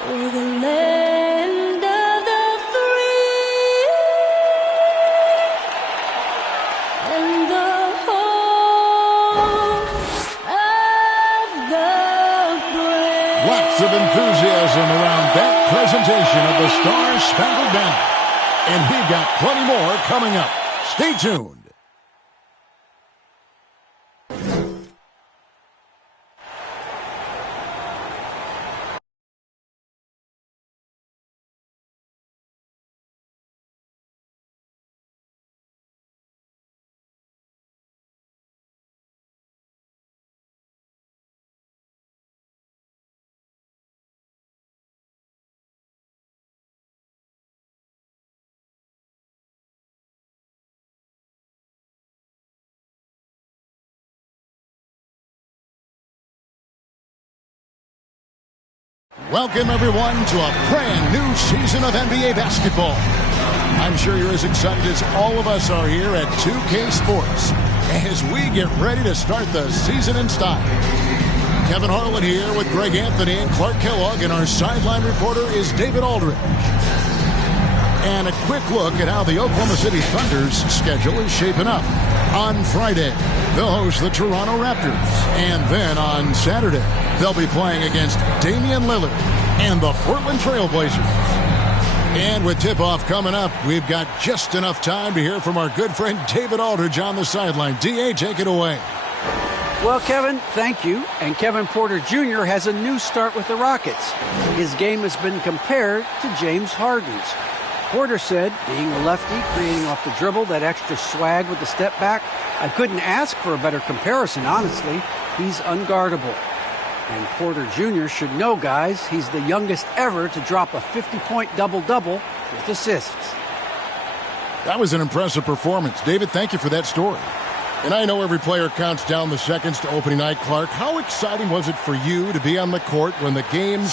For the land of the free and the home of the brave. Lots of enthusiasm around that presentation of the Star-Spangled Banner. And we've got plenty more coming up. Stay tuned. Welcome, everyone, to a brand new season of NBA basketball. I'm sure you're as excited as all of us are here at 2K Sports as we get ready to start the season in style. Kevin Harlan here with Greg Anthony and Clark Kellogg, and our sideline reporter is David Aldridge. And a quick look at how the Oklahoma City Thunder's schedule is shaping up. On Friday, they'll host the Toronto Raptors. And then on Saturday, they'll be playing against Damian Lillard and the Portland Trail Blazers. And with tip-off coming up, we've got just enough time to hear from our good friend David Aldridge on the sideline. D.A., take it away. Well, Kevin, thank you. And Kevin Porter Jr. has a new start with the Rockets. His game has been compared to James Harden's. Porter said, being a lefty, creating off the dribble, that extra swag with the step back, I couldn't ask for a better comparison, honestly. He's unguardable. And Porter Jr. should know, guys, he's the youngest ever to drop a 50-point double-double with assists. That was an impressive performance. David, thank you for that story. And I know every player counts down the seconds to opening night, Clark. How exciting was it for you to be on the court when the games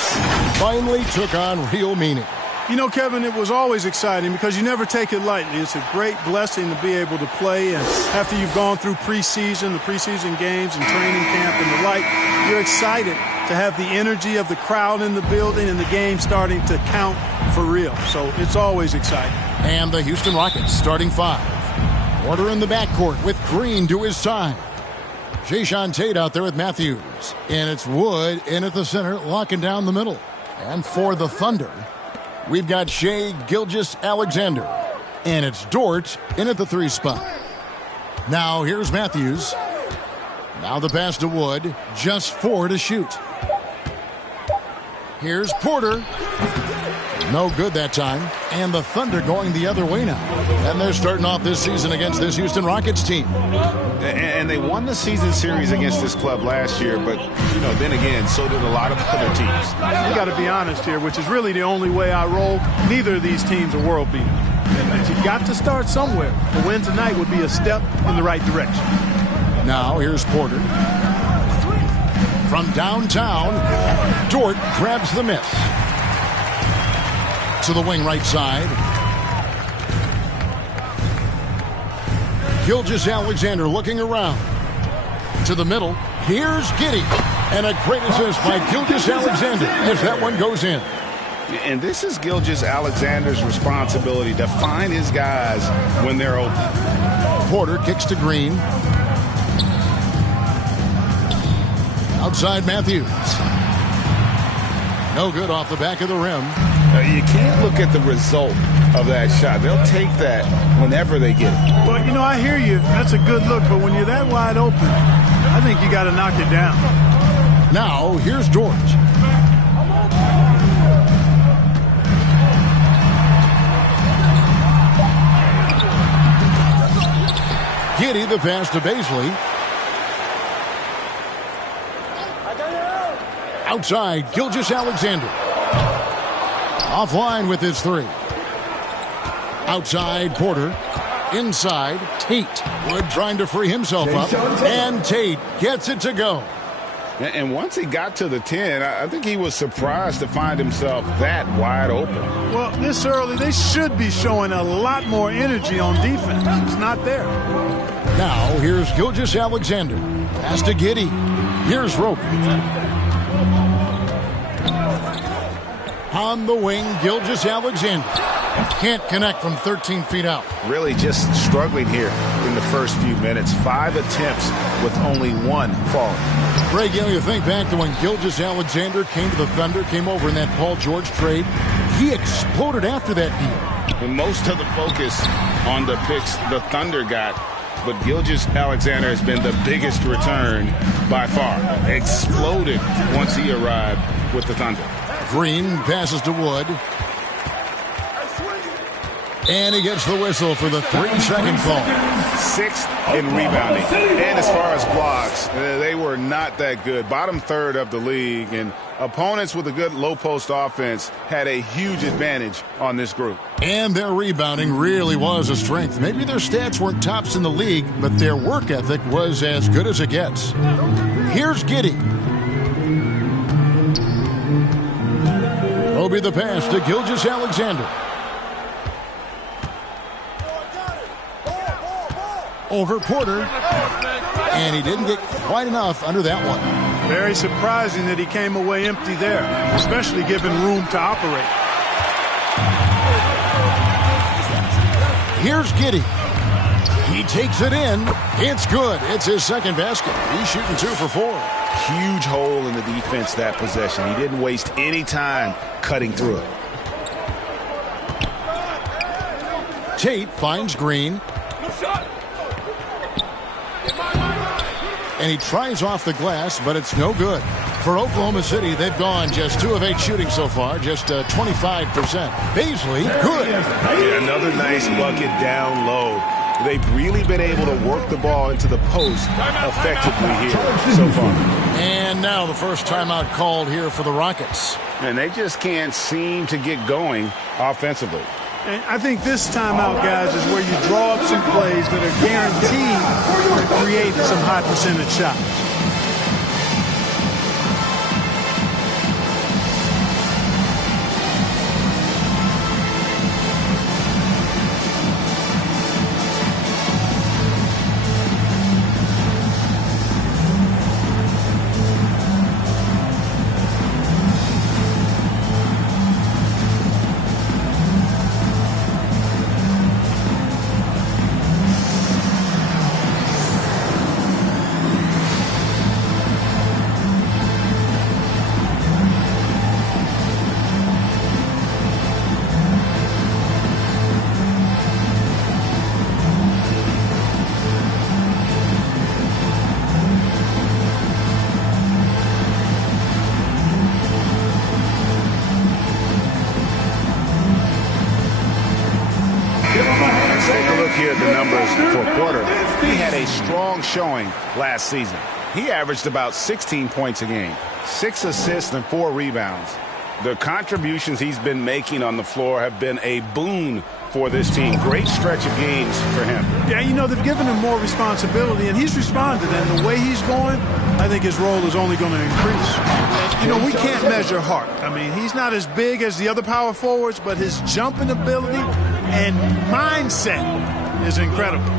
finally took on real meaning? You know, Kevin, it was always exciting because you never take it lightly. It's a great blessing to be able to play. And after you've gone through preseason, the preseason games and training camp and the like, you're excited to have the energy of the crowd in the building and the game starting to count for real. So it's always exciting. And the Houston Rockets starting five. Porter in the backcourt with Green to his side. Jae'Sean Tate out there with Matthews. And it's Wood in at the center, locking down the middle. And for the Thunder, we've got Shai Gilgeous-Alexander. And it's Dort in at the 3 spot. Now here's Matthews. Now the pass to Wood. Just 4 to shoot. Here's Porter. No good that time. And the Thunder going the other way now. And they're starting off this season against this Houston Rockets team. And they won the season series against this club last year, but, you know, then again, so did a lot of other teams. You got to be honest here, which is really the only way I roll. Neither of these teams are world beaters. But you got to start somewhere. A win tonight would be a step in the right direction. Now here's Porter. From downtown, Dort grabs the miss. To the wing right side. Gilgeous-Alexander looking around. To the middle. Here's Giddey. And a great assist by Gilgeous-Alexander as that one goes in. And this is Gilgeous-Alexander's responsibility to find his guys when they're open. Porter kicks to Green. Outside Matthews. No good off the back of the rim. You can't look at the result of that shot. They'll take that whenever they get it. Well, you know, I hear you. That's a good look. But when you're that wide open, I think you got to knock it down. Now, here's Dort. Giddey the pass to Bazley. Outside, Gilgeous-Alexander. Offline with his 3. Outside, Porter. Inside, Tate. Wood trying to free himself up. And Tate gets it to go. And once he got to the 10, I think he was surprised to find himself that wide open. Well, this early, they should be showing a lot more energy on defense. It's not there. Now, here's Gilgeous-Alexander. Pass to Giddey. Here's Roby. On the wing, Gilgeous-Alexander. Can't connect from 13 feet out. Really just struggling here in the first few minutes. 5 attempts with only 1 falling. Greg, you think back to when Gilgeous-Alexander came to the Thunder, came over in that Paul George trade. He exploded after that deal. And most of the focus on the picks the Thunder got, but Gilgeous-Alexander has been the biggest return by far. Exploded once he arrived with the Thunder. Green passes to Wood. And he gets the whistle for the 3-second call. 6th in rebounding. And as far as blocks, they were not that good. Bottom third of the league. And opponents with a good low-post offense had a huge advantage on this group. And their rebounding really was a strength. Maybe their stats weren't tops in the league, but their work ethic was as good as it gets. Here's Giddey. Will be the pass to Gilgeous-Alexander. Over Porter. And he didn't get quite enough under that one. Very surprising that he came away empty there, especially given room to operate. Here's Giddey. He takes it in. It's good. It's his second basket. He's shooting 2 for 4. Huge hole in the defense that possession. He didn't waste any time cutting through it. Tate finds Green. And he tries off the glass, but it's no good. For Oklahoma City, they've gone just 2 of 8 shooting so far, just 25%. Paisley, good. Yeah, another nice bucket down low. They've really been able to work the ball into the post effectively here so far. And now the first timeout called here for the Rockets. And they just can't seem to get going offensively. And I think this timeout, guys, is where you draw up some plays that are guaranteed to create some high percentage shots. Showing last season. He averaged about 16 points a game, 6 assists and 4 rebounds. The contributions he's been making on the floor have been a boon for this team. Great stretch of games for him. Yeah, you know, they've given him more responsibility, and he's responded. And the way he's going, I think his role is only going to increase. You know, we can't measure heart. I mean, he's not as big as the other power forwards, but his jumping ability and mindset is incredible.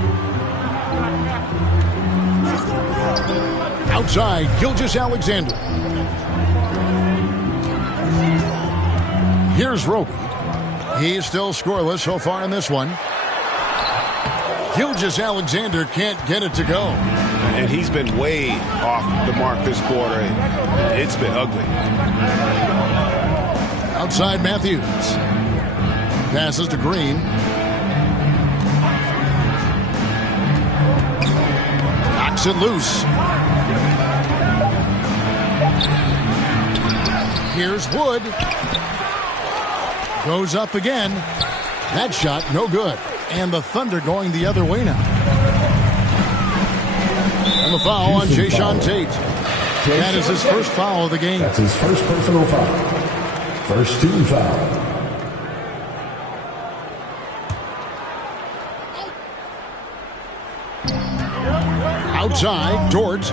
Outside, Gilgeous-Alexander. Here's Roby. He's still scoreless so far in this one. Gilgeous-Alexander can't get it to go. And he's been way off the mark this quarter. It's been ugly. Outside Matthews. Passes to Green. Knocks it loose. Here's Wood. Goes up again. That shot, no good. And the Thunder going the other way now. And the foul on Jae'Sean Tate. That is his first foul of the game. That's his first personal foul. First team foul. Outside, Dort.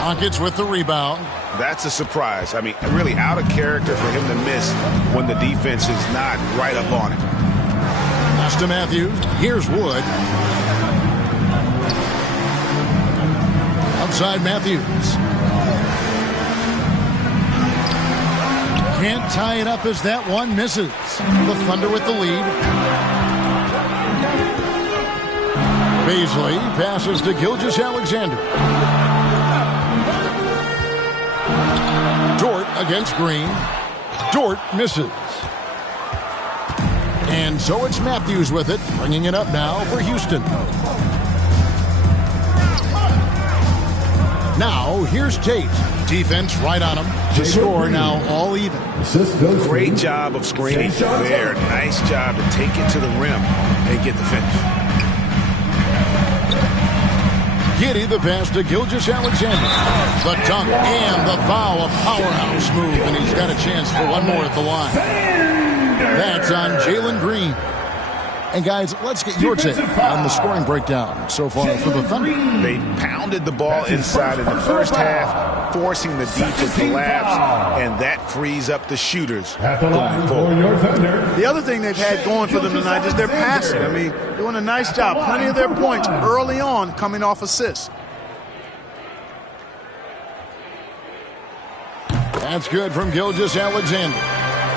Rockets with the rebound. That's a surprise. I mean, really out of character for him to miss when the defense is not right up on him. Pass to Matthews. Here's Wood. Outside Matthews. Can't tie it up as that one misses. The Thunder with the lead. Beasley passes to Gilgeous-Alexander. Dort against Green. Dort misses. And so it's Matthews with it, bringing it up now for Houston. Now, here's Tate. Defense right on him. The score now all even. Great job of screening there. Nice job to take it to the rim and get the finish. Giddey the pass to Gilgeous-Alexander. The dunk and the foul, a powerhouse move, and he's got a chance for one more at the line. That's on Jalen Green. And guys, let's get your take on the scoring breakdown so far for the Thunder. They pounded the ball inside in the first half, forcing the D to collapse, and that frees up the shooters going forward. The other thing they've had going for them tonight is their passing. I mean, doing a nice job. Plenty of their points early on coming off assists. That's good from Gilgeous-Alexander.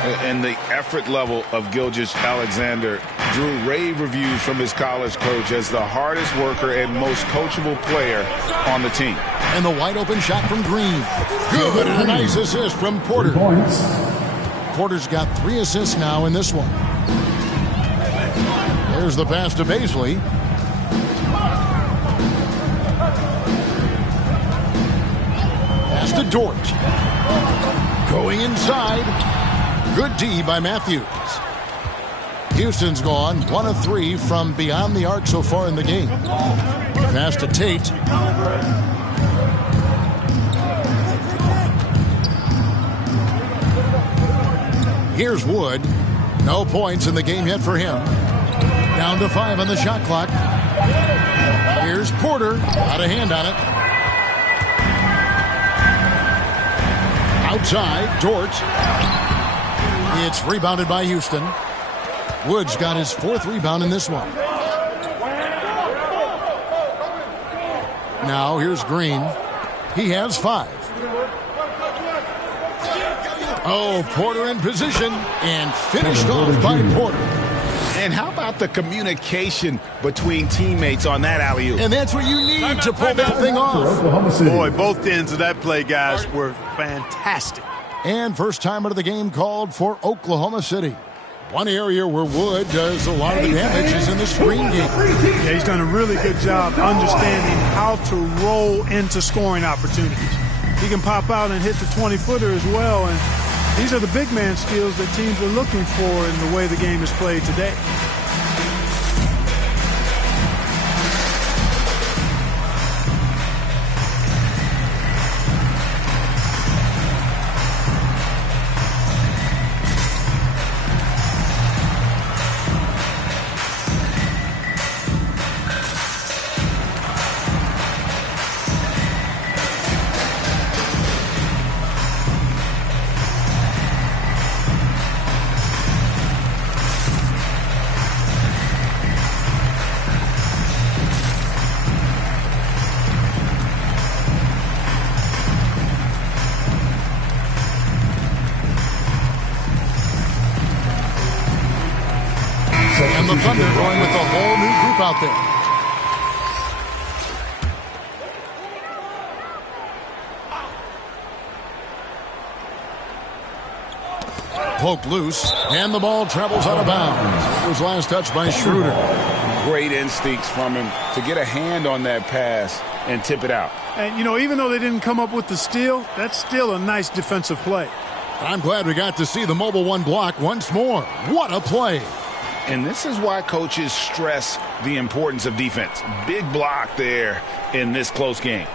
And the effort level of Gilgeous-Alexander drew rave reviews from his college coach as the hardest worker and most coachable player on the team. And the wide open shot from Green. Good, and a nice assist from Porter. Porter's got 3 assists now in this one. There's the pass to Beasley. Pass to Dort. Going inside. Good D by Matthews. Houston's gone 1 of 3 from beyond the arc so far in the game. Pass to Tate. Here's Wood. No points in the game yet for him. Down to 5 on the shot clock. Here's Porter. Got a hand on it. Outside, Dort. It's rebounded by Houston. Wood's got his 4th rebound in this one. Now here's Green. He has 5. Oh, Porter in position and finished off by Porter. And how about the communication between teammates on that alley-oop? And that's what you need to pull that thing off. Boy, both ends of that play, guys, were fantastic. And first time out of the game called for Oklahoma City. One area where Wood does a lot of the damage is in the screen game. Yeah, he's done a really good job understanding how to roll into scoring opportunities. He can pop out and hit the 20-footer as well, and these are the big man skills that teams are looking for in the way the game is played today. And the Thunder going with a whole new group out there. Poked loose, and the ball travels out of bounds. It was last touched by Schroeder. Great instincts from him to get a hand on that pass and tip it out. And, you know, even though they didn't come up with the steal, that's still a nice defensive play. I'm glad we got to see the mobile one block once more. What a play. And this is why coaches stress the importance of defense. Big block there in this close game.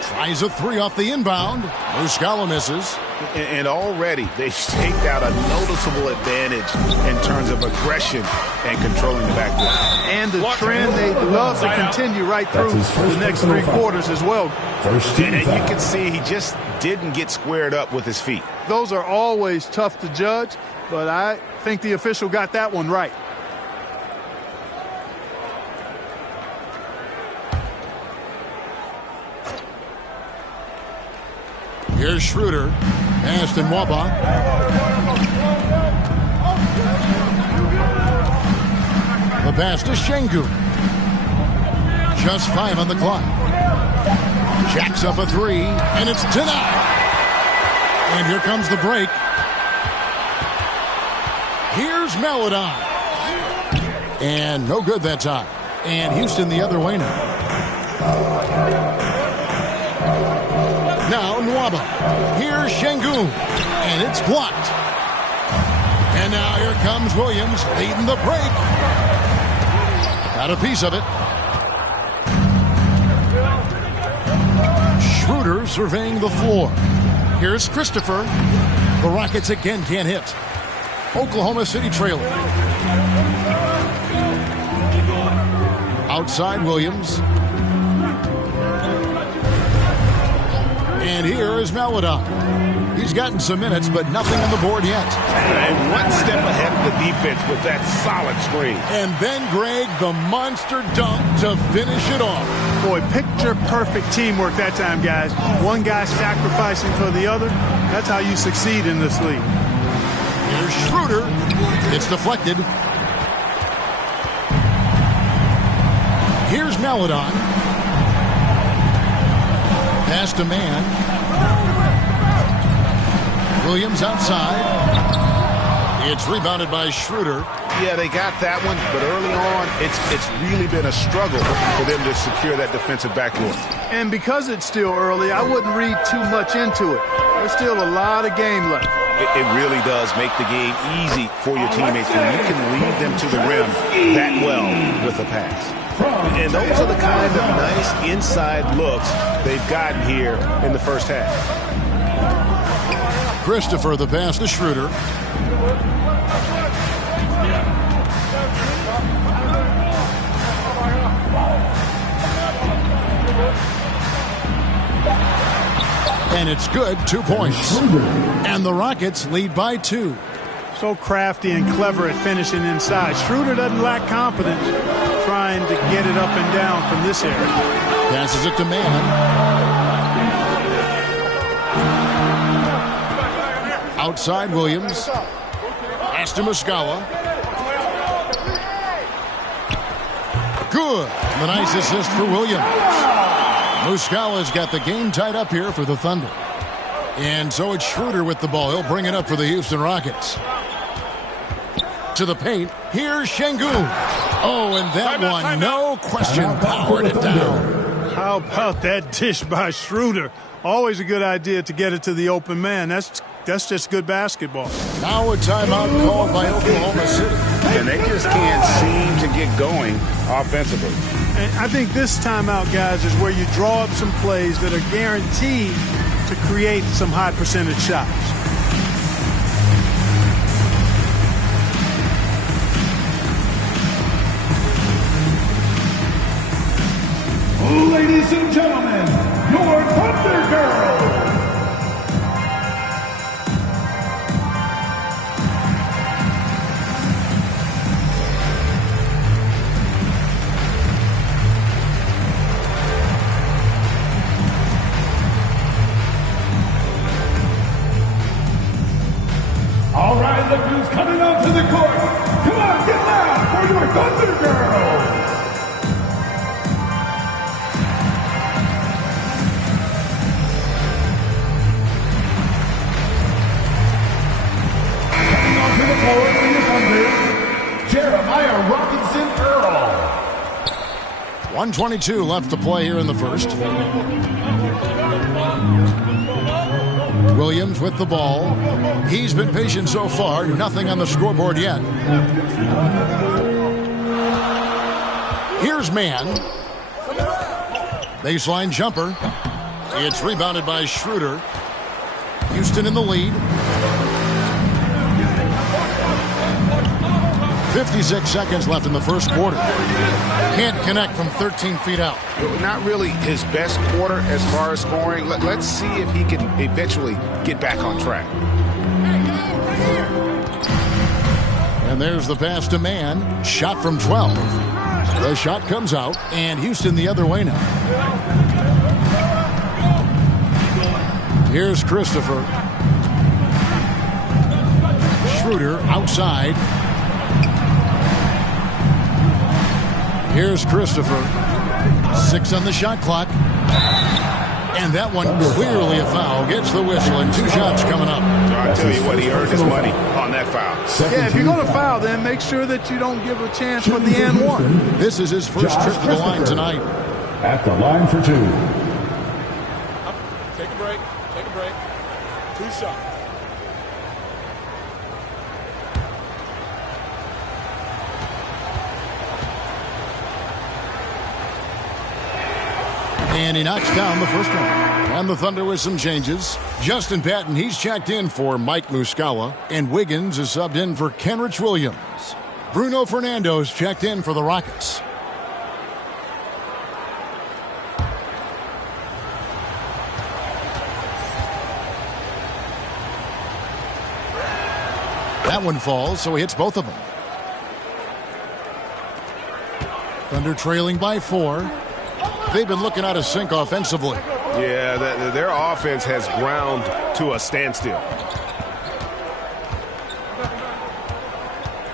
Tries a 3 off the inbound. Muscala misses. And already they've staked out a noticeable advantage in terms of aggression and controlling the backcourt. And the trend they love to continue right through the next 3 quarters as well. And you can see he just didn't get squared up with his feet. Those are always tough to judge, but I think the official got that one right. Here's Schroeder. Pass to Nwaba. The pass to Şengün. Just 5 on the clock. Jacks up a 3, and it's denied. And here comes the break. Here's Maledon. And no good that time. And Houston the other way now. Now Nwaba. Here's Şengün. And it's blocked. And now here comes Williams leading the break. Got a piece of it. Schroeder surveying the floor. Here's Christopher. The Rockets again can't hit. Oklahoma City trailing. Outside Williams. And here is Maledon. He's gotten some minutes, but nothing on the board yet. And one step ahead of the defense with that solid screen. And then, Greg, the monster dunk to finish it off. Boy, picture-perfect teamwork that time, guys. One guy sacrificing for the other. That's how you succeed in this league. Here's Schroeder. It's deflected. Here's Maledon. Pass to man. Williams outside. It's rebounded by Schroeder. Yeah, they got that one, but early on, it's really been a struggle for them to secure that defensive backboard. And because it's still early, I wouldn't read too much into it. There's still a lot of game left. It really does make the game easy for your teammates when you can lead them to the rim that well with a pass. And those are the kind of nice inside looks they've gotten here in the first half. Christopher, the pass to Schroeder. And it's good, 2 points. And the Rockets lead by 2. So crafty and clever at finishing inside. Schroeder doesn't lack confidence trying to get it up and down from this area. Passes it to man. Outside Williams. Pass to Muscala. Good. The nice assist for Williams. Muscala's got the game tied up here for the Thunder. And so it's Schroeder with the ball. He'll bring it up for the Houston Rockets. To the paint. Here's Şengün. Oh, and that one, no question, powered it down. How about that dish by Schroeder? Always a good idea to get it to the open man. That's just good basketball. Now a timeout called by Oklahoma City. And they just can't seem to get going offensively. And I think this timeout, guys, is where you draw up some plays that are guaranteed to create some high percentage shots. Ladies and gentlemen, your Thunder Girls. All right, look who's coming onto the court. Come on, get loud for your Thunder Girls. Jeremiah Robinson Earl. 1:22 left to play here in the first. Williams with the ball. He's been patient so far. Nothing on the scoreboard yet. Here's man. Baseline jumper. It's rebounded by Schroeder. Houston in the lead. 56 seconds left in the first quarter. Can't connect from 13 feet out. Not really his best quarter as far as scoring. Let's see if he can eventually get back on track. And there's the pass to man. Shot from 12. The shot comes out, and Houston the other way now. Here's Christopher. Schroeder outside. Here's Christopher. 6 on the shot clock. And that one clearly a foul. Gets the whistle and 2 shots coming up. I tell you what, he earned his money on that foul. Yeah, if you're going to foul, then make sure that you don't give a chance for the and one. This is his first trip to the line tonight. At the line for 2. Take a break. Take a break. 2 shots. And he knocks down the first one. And the Thunder with some changes. Justin Patton, he's checked in for Mike Muscala. And Wiggins is subbed in for Kenrich Williams. Bruno Fernando's checked in for the Rockets. That one falls, so he hits both of them. Thunder trailing by 4. They've been looking out of sync offensively. Yeah, their offense has ground to a standstill.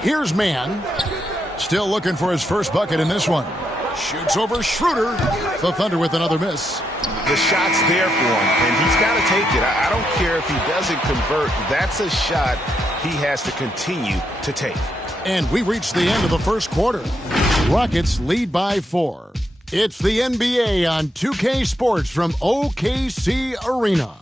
Here's Mann. Still looking for his first bucket in this one. Shoots over Schroeder. The Thunder with another miss. The shot's there for him, and he's got to take it. I don't care if he doesn't convert. That's a shot he has to continue to take. And we reached the end of the first quarter. Rockets lead by 4. It's the NBA on 2K Sports from OKC Arena.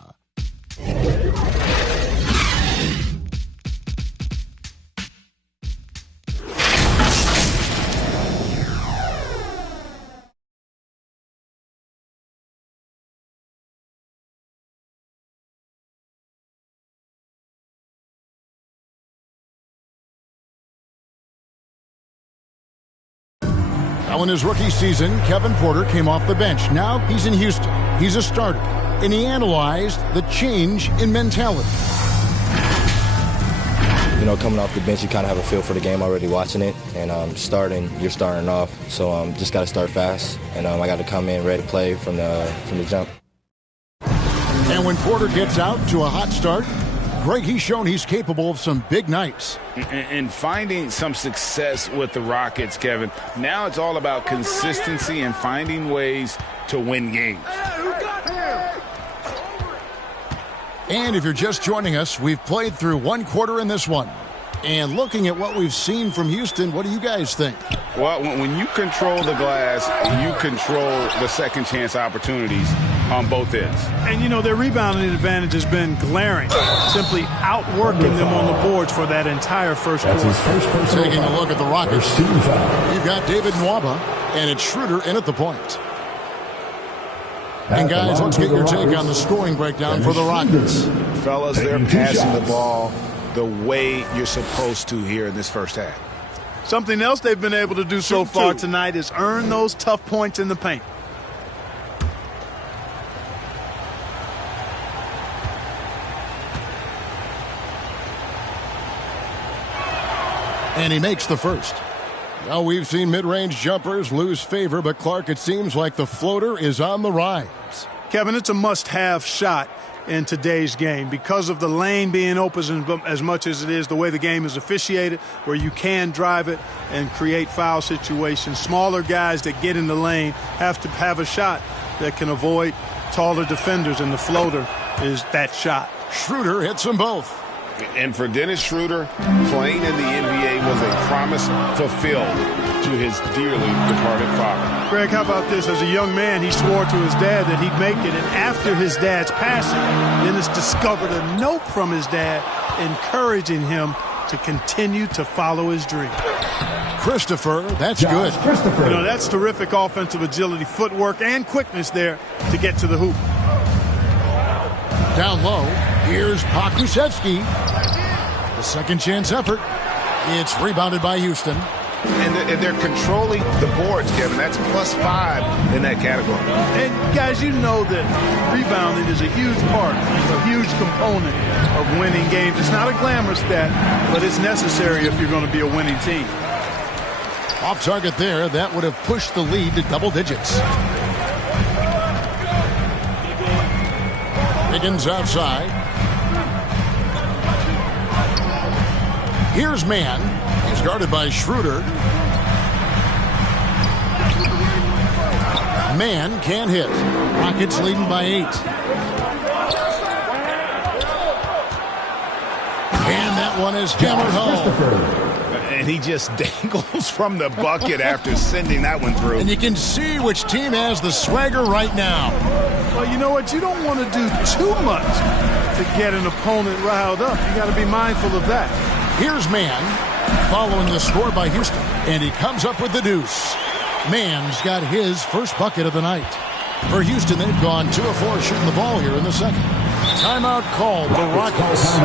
Now in his rookie season, Kevin Porter came off the bench. Now he's in Houston. He's a starter. And he analyzed the change in mentality. You know, coming off the bench, you kind of have a feel for the game already watching it. And you're starting off. So just got to start fast. And I got to come in ready to play from the jump. And when Porter gets out to a hot start, Greg, he's shown he's capable of some big nights. And finding some success with the Rockets, Kevin. Now it's all about consistency and finding ways to win games. And if you're just joining us, we've played through one quarter in this one. And looking at what we've seen from Houston, what do you guys think? Well, when you control the glass, you control the second chance opportunities on both ends. And, you know, their rebounding advantage has been glaring, simply outworking them on the boards for that entire first quarter. Taking a look at the Rockets, you've got David Nwaba, and it's Schroeder in at the point. And, guys, let's get your take on the scoring breakdown for the Rockets. Fellas, they're passing the ball the way you're supposed to here in this first half. Something else they've been able to do so far tonight is earn those tough points in the paint. And he makes the first. Now we've seen mid-range jumpers lose favor, but Clark, it seems like the floater is on the rise. Kevin, it's a must-have shot in today's game because of the lane being open as much as it is, the way the game is officiated, where you can drive it and create foul situations. Smaller guys that get in the lane have to have a shot that can avoid taller defenders, and the floater is that shot. Schroeder hits them both. And for Dennis Schroeder, playing in the NBA was a promise fulfilled to his dearly departed father. Greg, how about this? As a young man, he swore to his dad that he'd make it. And after his dad's passing, Dennis discovered a note from his dad encouraging him to continue to follow his dream. Christopher, that's good. You know, that's terrific offensive agility, footwork, and quickness there to get to the hoop. Down low, here's Pokusevski. The second chance effort. It's rebounded by Houston. And they're controlling the boards, Kevin. That's +5 in that category. And, guys, you know that rebounding is a huge part, a huge component of winning games. It's not a glamorous stat, but it's necessary if you're going to be a winning team. Off target there, that would have pushed the lead to double digits. Higgins outside. Here's Mann. He's guarded by Schroeder. Mann can't hit. Rockets leading by 8. And that one is hammered home. And he just dangles from the bucket after sending that one through. And you can see which team has the swagger right now. Well, you know what? You don't want to do too much to get an opponent riled up. You got to be mindful of that. Here's Mann following the score by Houston. And he comes up with the deuce. Mann's got his first bucket of the night. For Houston, they've gone 2 of 4 shooting the ball here in the second. Timeout called the Rockets.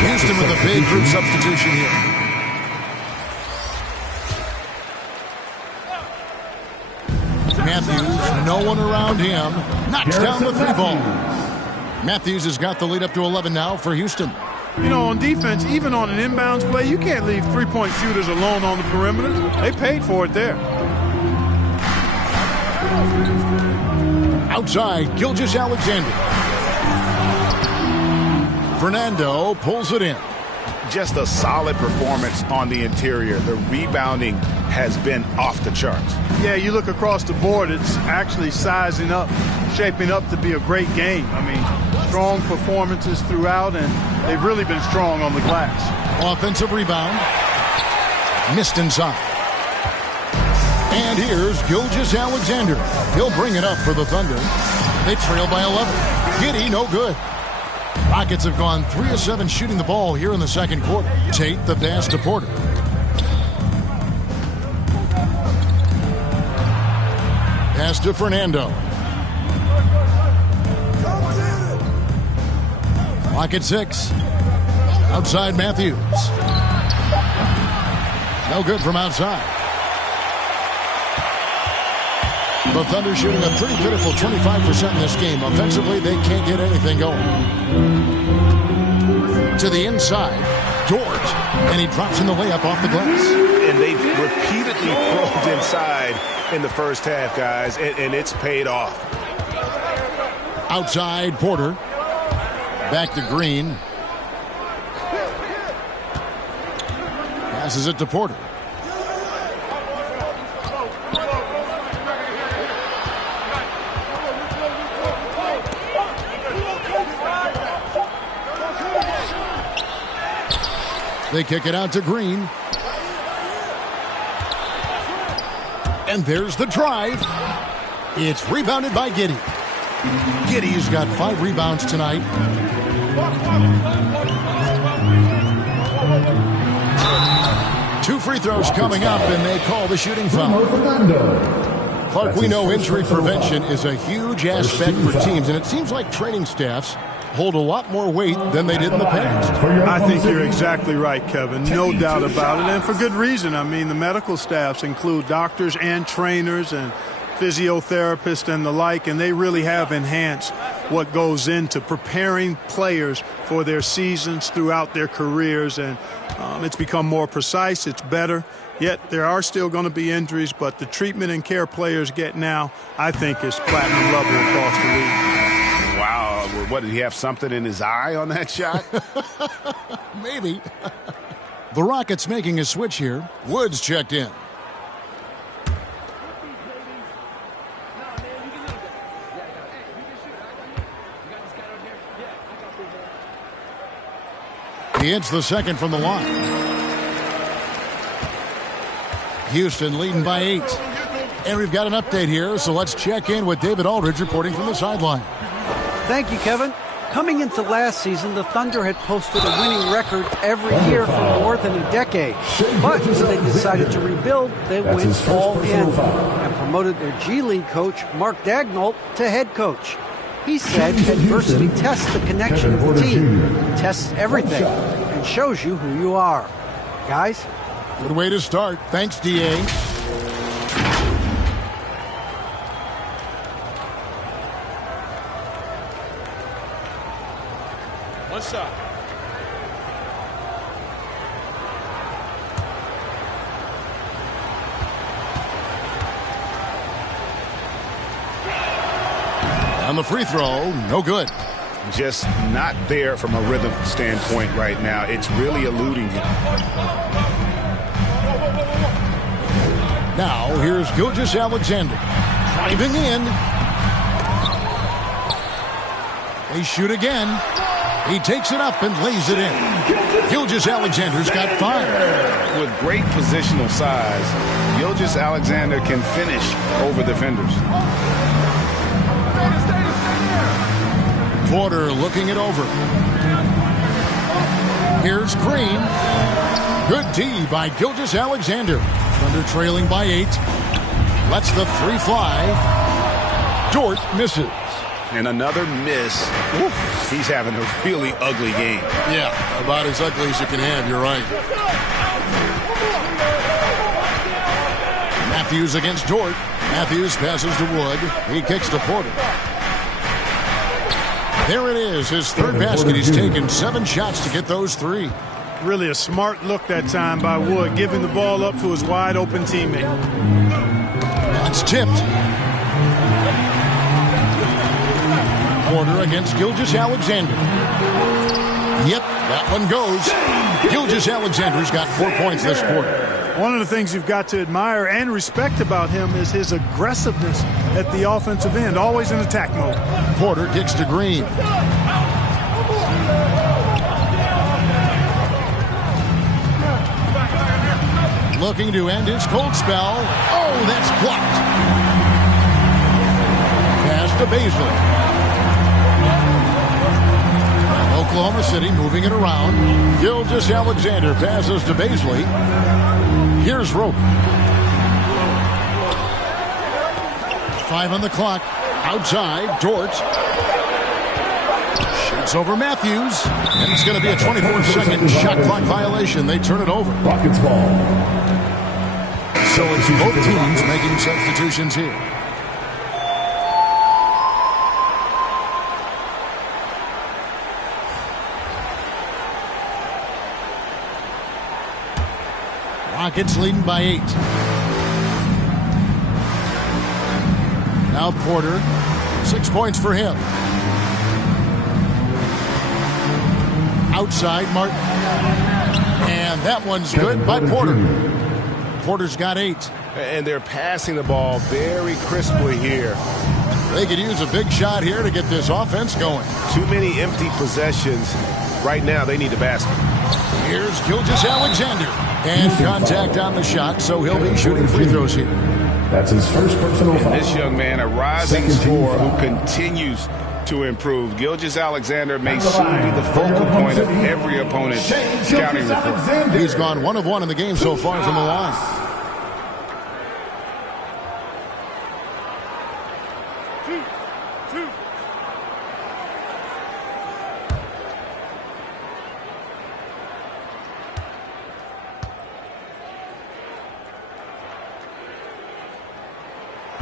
Houston with a big group substitution here. Matthews, no one around him. Knocks down the 3-ball. Matthews has got the lead up to 11 now for Houston. You know, on defense, even on an inbounds play, you can't leave three-point shooters alone on the perimeter. They paid for it there. Outside, Gilgeous-Alexander. Fernando pulls it in. Just a solid performance on the interior. The rebounding has been off the charts. Yeah, you look across the board, it's actually sizing up, shaping up to be a great game. I mean, strong performances throughout, and they've really been strong on the glass. Offensive rebound. Missed inside. And here's Gilgeous-Alexander. He'll bring it up for the Thunder. They trail by 11. Giddey, no good. Rockets have gone 3 of 7 shooting the ball here in the second quarter. Tate the pass to Porter. Pass to Fernando. Rocket 6. Outside Matthews. No good from outside. The Thunder shooting a pretty pitiful 25% in this game. Offensively, they can't get anything going. To the inside, Dort, and he drops in the layup off the glass. And they've repeatedly probed inside in the first half, guys, and it's paid off. Outside, Porter. Back to Green. Passes it to Porter. They kick it out to Green. And there's the drive. It's rebounded by Giddey. Giddey's got 5 rebounds tonight. Two free throws coming up, and they call the shooting foul. Clark, we know injury prevention is a huge aspect for teams, and it seems like training staffs hold a lot more weight than they did in the past. I think you're exactly right, Kevin. No doubt about it, and for good reason. I mean, the medical staffs include doctors and trainers and physiotherapists and the like, and they really have enhanced what goes into preparing players for their seasons throughout their careers, and it's become more precise, it's better. Yet there are still going to be injuries, but the treatment and care players get now, I think, is platinum level across the league. Wow, what, did he have something in his eye on that shot? Maybe. The Rockets making a switch here. Woods checked in. He hits the second from the line. Houston leading by 8. And we've got an update here, so let's check in with David Aldridge reporting from the sideline. Thank you, Kevin. Coming into last season, the Thunder had posted a winning record every year for more than a decade. But when they decided to rebuild, they went all in and promoted their G League coach, Mark Daigneault, to head coach. He said adversity tests the connection of the team, tests everything, and shows you who you are. Guys? Good way to start. Thanks, D.A. One shot. On the free throw, no good. Just not there from a rhythm standpoint right now. It's really eluding him. Now, here's Gilgeous-Alexander. Driving in. They shoot again. He takes it up and lays it in. Gilgeous-Alexander's got 5. With great positional size, Gilgeous-Alexander can finish over defenders. Porter looking it over. Here's Green. Good D by Gilgeous-Alexander. Thunder trailing by 8. Lets the 3 fly. Dort misses. And another miss. Oof. He's having a really ugly game. Yeah, about as ugly as you can have. You're right. Matthews against Dort. Matthews passes to Wood. He kicks to Porter. There it is, his third basket. He's taken 7 shots to get those 3. Really a smart look that time by Wood, giving the ball up to his wide-open teammate. It's tipped. Porter against Gilgeous-Alexander. Yep, that one goes. Gilgeous-Alexander's got 4 points this quarter. One of the things you've got to admire and respect about him is his aggressiveness at the offensive end, always in attack mode. Porter kicks to Green. Looking to end his cold spell. Oh, that's blocked. Pass to Bazley. Oklahoma City moving it around. Gilgeous-Alexander passes to Bazley. Here's Rope. 5 on the clock. Outside, Dort. Shoots over Matthews. And it's going to be a 24-second shot clock violation. They turn it over. Rockets ball. So it's both teams making substitutions here. Rockets leading by 8. Now Porter, 6 points for him. Outside, Martin. And that one's good by Porter. Porter's got 8. And they're passing the ball very crisply here. They could use a big shot here to get this offense going. Too many empty possessions. Right now, they need a basket. Here's Gilgeous-Alexander. And contact on the shot, so he'll be shooting free throws here. That's his first personal foul. This young man, a rising scorer who continues to improve. Gilgeous-Alexander may soon be the focal point of every opponent's scouting report. He's gone 1 of 1 in the game so far from the line.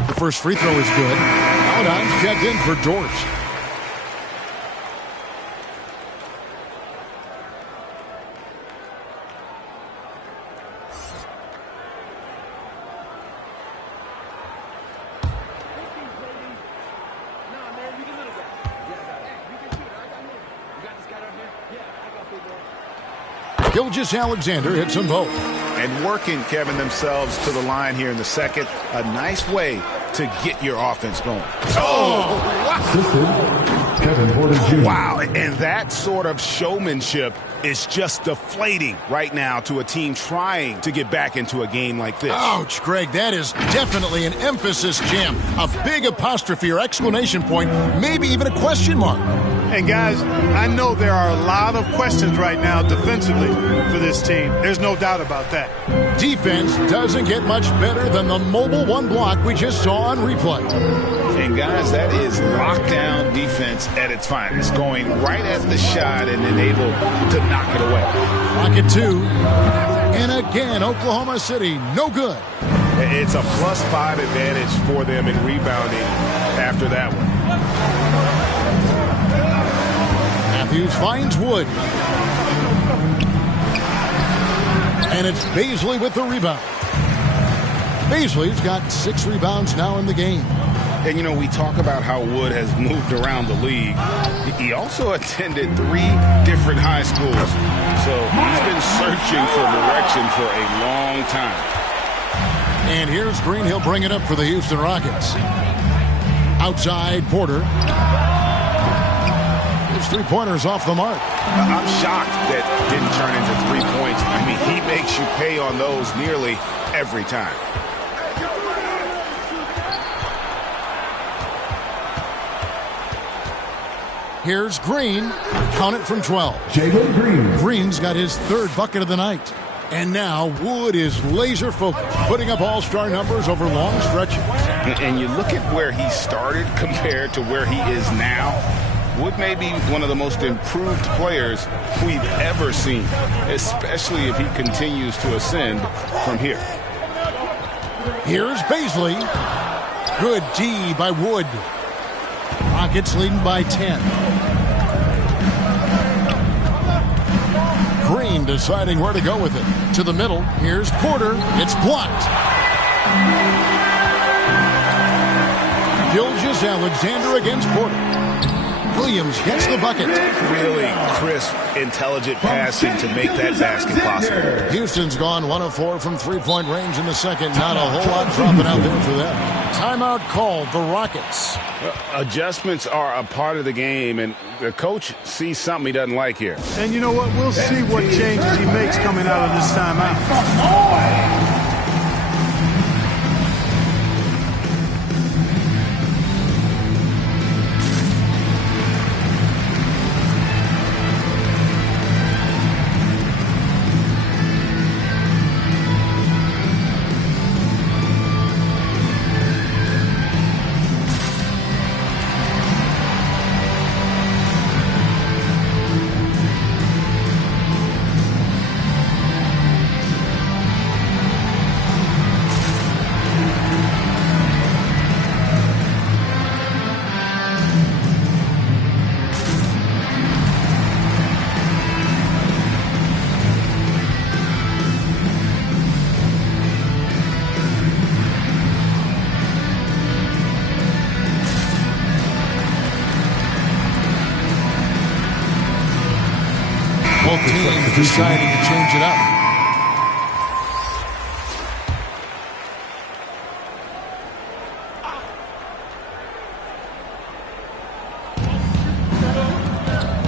The first free throw is good. Valentine's checked in for Dort. Gilgeous-Alexander hits them both. And working, Kevin, themselves to the line here in the second. A nice way to get your offense going. Oh, wow. Kevin Porter Jr. Wow, and that sort of showmanship is just deflating right now to a team trying to get back into a game like this. Ouch, Greg, that is definitely an emphasis jam. A big apostrophe or exclamation point, maybe even a question mark. And guys, I know there are a lot of questions right now defensively for this team. There's no doubt about that. Defense doesn't get much better than the mobile one block we just saw on replay. And guys, that is lockdown defense at its finest, going right at the shot and then able to knock it away. Rocket 2. And again, Oklahoma City, no good. It's a +5 advantage for them in rebounding after that one. Matthews finds Wood. And it's Bazley with the rebound. Bazley's got 6 rebounds now in the game. And, you know, we talk about how Wood has moved around the league. He also attended 3 different high schools. So he's been searching for direction for a long time. And here's Green. He'll bring it up for the Houston Rockets. Outside, Porter. His three-pointers off the mark. I'm shocked that didn't turn into 3 points. I mean, he makes you pay on those nearly every time. Here's Green. Count it from 12. Jalen Green. Green's got his 3rd bucket of the night. And now Wood is laser focused, putting up all-star numbers over long stretches. And you look at where he started compared to where he is now. Wood may be one of the most improved players we've ever seen, especially if he continues to ascend from here. Here's Bazley. Good D by Wood. Rockets leading by 10. Green deciding where to go with it. To the middle. Here's Porter. It's blocked. Gilgeous-Alexander against Porter. Williams gets the bucket. Really crisp, intelligent passing to make that basket possible. Houston's gone 1 of 4 from three-point range in the second. Not a whole lot dropping out there for them. Timeout called the Rockets. Adjustments are a part of the game, and the coach sees something he doesn't like here. And you know what? We'll see what changes he makes coming out of this timeout. Both teams deciding to change it up.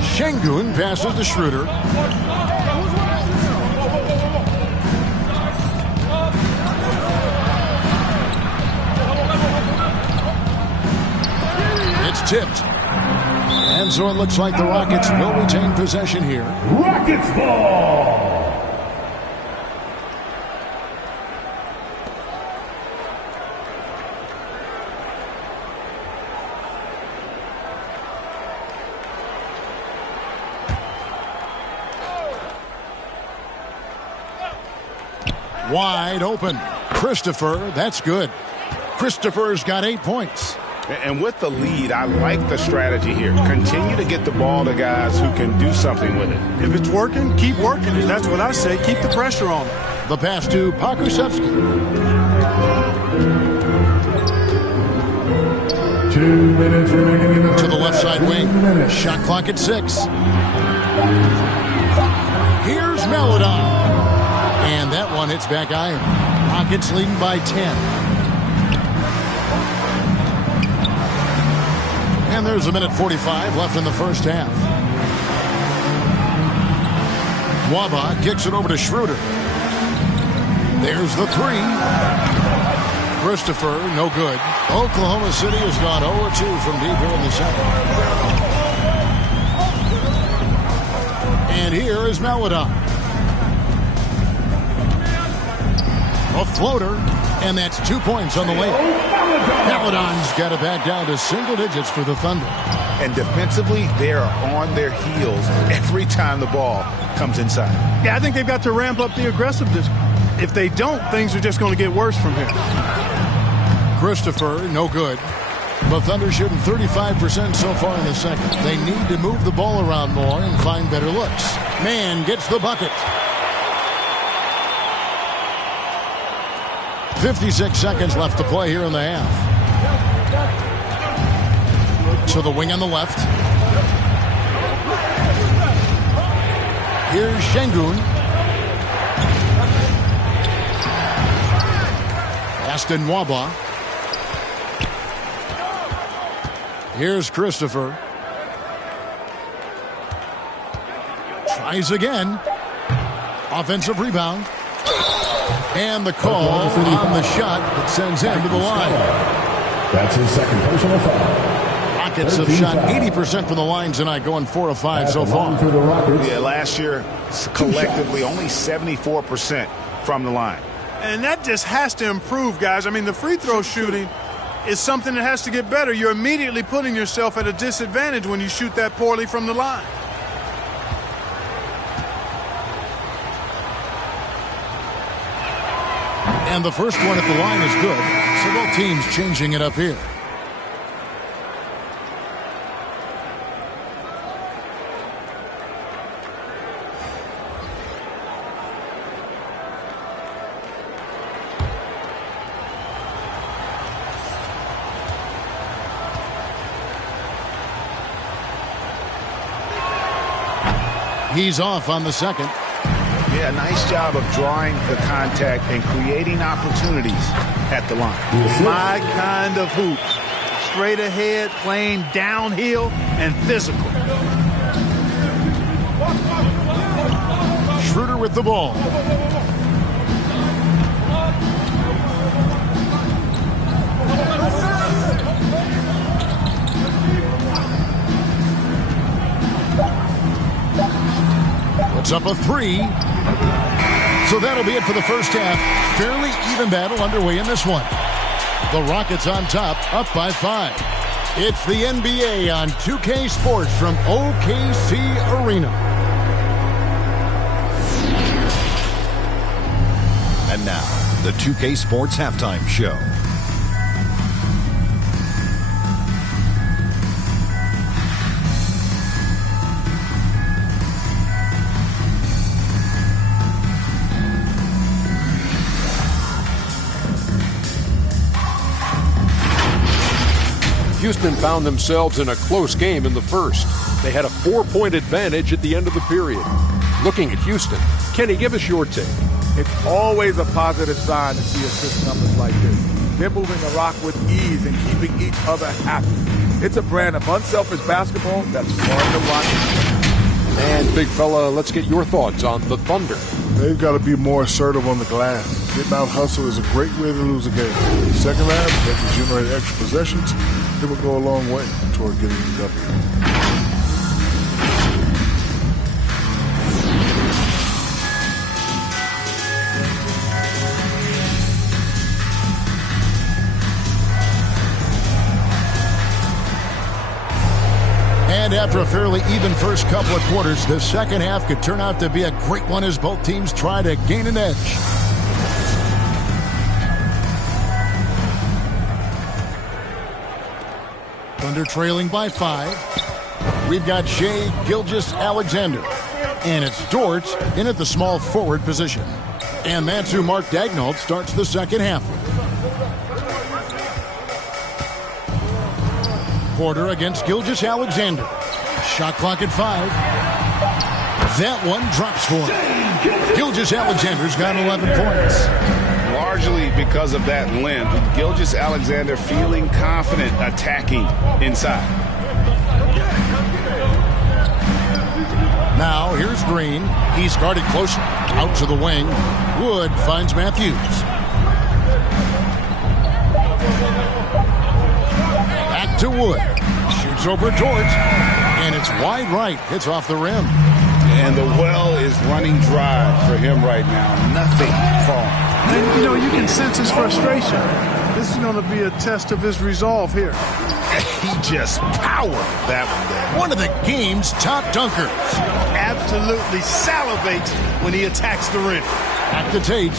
Şengün passes to Schroeder. It's tipped. And so it looks like the Rockets will retain possession here. Rockets ball. Wide open. Christopher, that's good. Christopher's got 8 points. And with the lead, I like the strategy here. Continue to get the ball to guys who can do something with it. If it's working, keep working it. That's what I say. Keep the pressure on him. The pass to Pokusevski. 2 minutes remaining in the To the left side wing. Shot clock at 6. Here's Meladon. And that one hits back iron. Rockets leading by 10. And there's a minute 45 left in the first half. Waba kicks it over to Schroeder. There's the three. Christopher, no good. Oklahoma City has gone 0-2 from deep here in the second. And here is Meladon. A floater, and that's 2 points on the layup. Meladon's got it back down to single digits for the Thunder. And defensively, they are on their heels every time the ball comes inside. Yeah, I think they've got to ramp up the aggressiveness. If they don't, things are just going to get worse from here. Christopher, no good. The Thunder shooting 35% so far in the second. They need to move the ball around more and find better looks. Mann gets the bucket. 56 seconds left to play here in the half. To the wing on the left. Here's Şengün. Aston Waba. Here's Christopher. Tries again. Offensive rebound. And the call on the shot that sends him to the line. That's his second personal foul. Rockets have shot 80% from the line tonight, going 4 of 5 so far. Yeah, last year, collectively, only 74% from the line. And that just has to improve, guys. I mean, the free throw shooting is something that has to get better. You're immediately putting yourself at a disadvantage when you shoot that poorly from the line. And the first one at the line is good. So both teams changing it up here. He's off on the second. Yeah, nice job of drawing the contact and creating opportunities at the line. My kind of hoop. Straight ahead, playing downhill, and physical. Schroeder with the ball. Puts up a three. So that'll be it for the first half. Fairly even battle underway in this one. The Rockets on top, up by 5. It's the NBA on 2K Sports from OKC Arena. And now, the 2K Sports Halftime Show. Houston found themselves in a close game in the first. They had a 4-point advantage at the end of the period. Looking at Houston, Kenny, give us your take. It's always a positive sign to see assist numbers like this. They're moving the rock with ease and keeping each other happy. It's a brand of unselfish basketball that's fun to watch. And, big fella, let's get your thoughts on the Thunder. They've got to be more assertive on the glass. Getting out hustle is a great way to lose a game. Second half, they can generate extra possessions. It will go a long way toward getting the W. And after a fairly even first couple of quarters, the second half could turn out to be a great one as both teams try to gain an edge. Thunder trailing by 5. We've got Shai Gilgeous-Alexander. And it's Dort in at the small forward position. And that's who Mark Daigneault starts the second half. Porter against Gilgeous-Alexander. Shot clock at 5. That one drops for him. Gilgeous-Alexander's got 11 points. Largely because of that limp, Gilgeous-Alexander feeling confident attacking inside. Now here's Green. He's guarded closer. Out to the wing. Wood finds Matthews. Back to Wood. Shoots over George. And it's wide right. Hits off the rim. And the well is running dry for him right now. Nothing falling. And, you can sense his frustration. This is going to be a test of his resolve here. He just powered that one there. One of the game's top dunkers. Absolutely salivates when he attacks the rim. Back to Tate.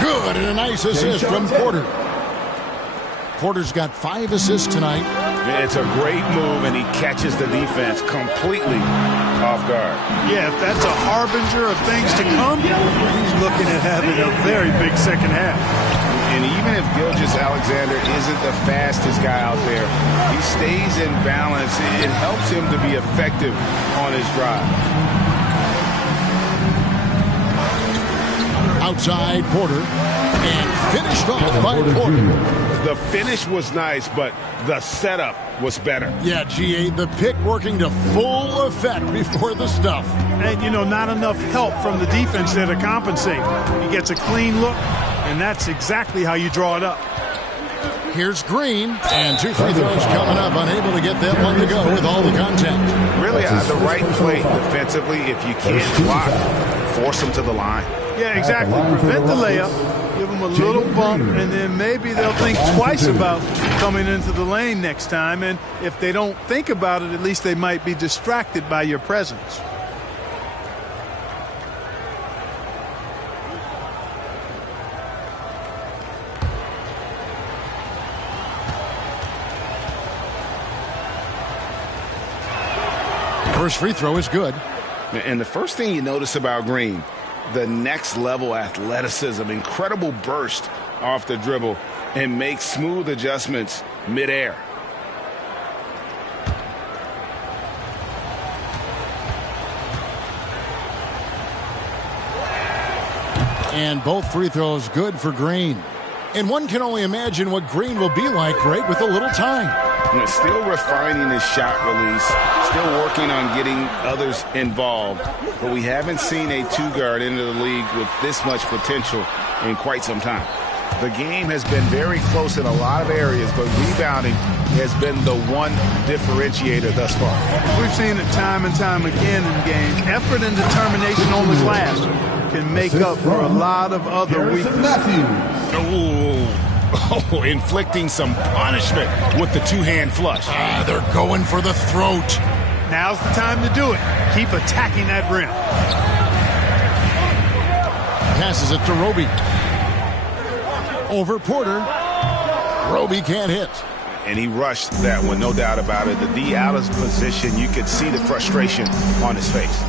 Good, and a nice assist from Porter. Porter's got 5 assists tonight. It's a great move, and he catches the defense completely off guard. Yeah, if that's a harbinger of things to come, he's looking at having a very big second half. And even if Gilgeous-Alexander isn't the fastest guy out there, he stays in balance. It helps him to be effective on his drive. Outside Porter, and finished off by Porter. The finish was nice, but the setup was better. Yeah, G.A., the pick working to full effect before the stuff. And, not enough help from the defense there to compensate. He gets a clean look, and that's exactly how you draw it up. Here's Green, and 2 free throws coming up, unable to get that one to go with all the contact. Really, the right play defensively, if you can't block, force him to the line. Yeah, exactly. Prevent the layup, give them a little bump, and then maybe they'll think twice about coming into the lane next time. And if they don't think about it, at least they might be distracted by your presence. First free throw is good. And the first thing you notice about Green, the next level athleticism, incredible burst off the dribble, and makes smooth adjustments midair. And both free throws good for Green. And one can only imagine what Green will be like, Greg, with a little time. Still refining his shot release, still working on getting others involved, but we haven't seen a two-guard into the league with this much potential in quite some time. The game has been very close in a lot of areas, but rebounding has been the one differentiator thus far. We've seen it time and time again in games. Effort and determination on the glass can make up for a lot of other weaknesses. Oh, inflicting some punishment with the two-hand flush. They're going for the throat. Now's the time to do it. Keep attacking that rim. Passes it to Roby. Over Porter. Roby can't hit. And he rushed that one, no doubt about it. The D out of position, you could see the frustration on his face.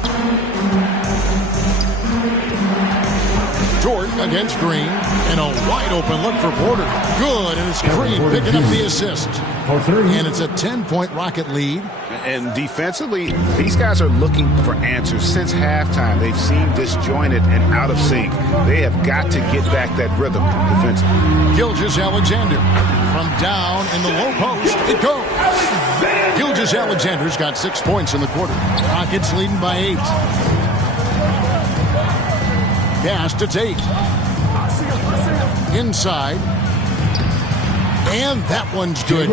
Jordan against Green, and a wide open look for Porter. Good, and it's Green picking up the assist. And it's a 10-point Rocket lead. And defensively, these guys are looking for answers since halftime. They've seemed disjointed and out of sync. They have got to get back that rhythm defensively. Gilgeous-Alexander from down in the low post. It goes. Gilgeous-Alexander's got 6 points in the quarter. Rockets leading by 8. Pass to Tate. Inside. And that one's good.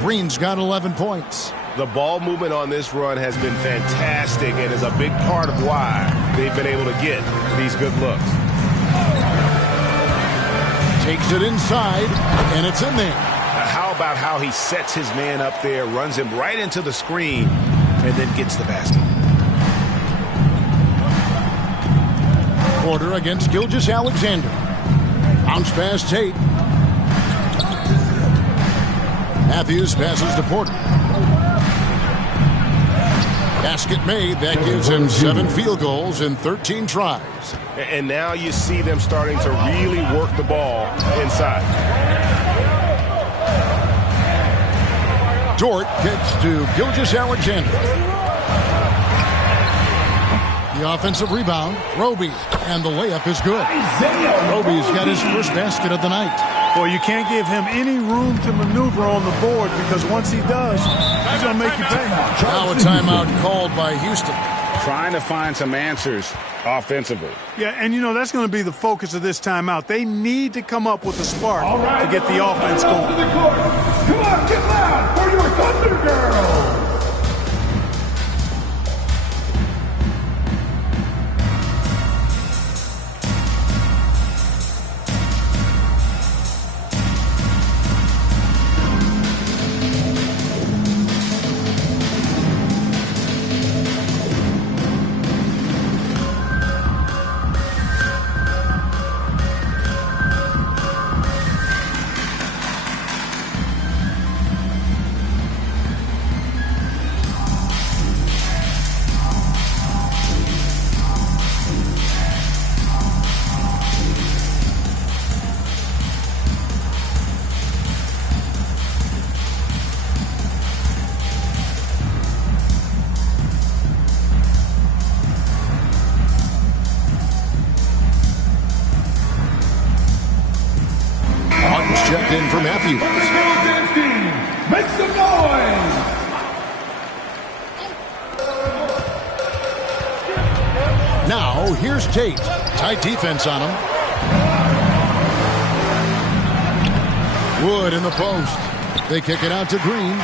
Green's got 11 points. The ball movement on this run has been fantastic and is a big part of why they've been able to get these good looks. Takes it inside, and it's in there. How about how he sets his man up there, runs him right into the screen, and then gets the basket. Porter against Gilgeous-Alexander. Bounce pass Tate. Matthews passes to Porter. Basket made. That gives him 7 field goals in 13 tries. And now you see them starting to really work the ball inside. Dort gets to Gilgeous-Alexander. The offensive rebound, Roby, and the layup is good. Roby's got his first basket of the night. Boy, you can't give him any room to maneuver on the board because once he does, he's going to make you pay. Now a timeout called by Houston. Trying to find some answers offensively. Yeah, and that's going to be the focus of this timeout. They need to come up with a spark to get the offense going. Come on, get loud for your Thunder Girls! Checked in for Matthews. Make some noise! Now, here's Tate. Tight defense on him. Wood in the post. They kick it out to Green.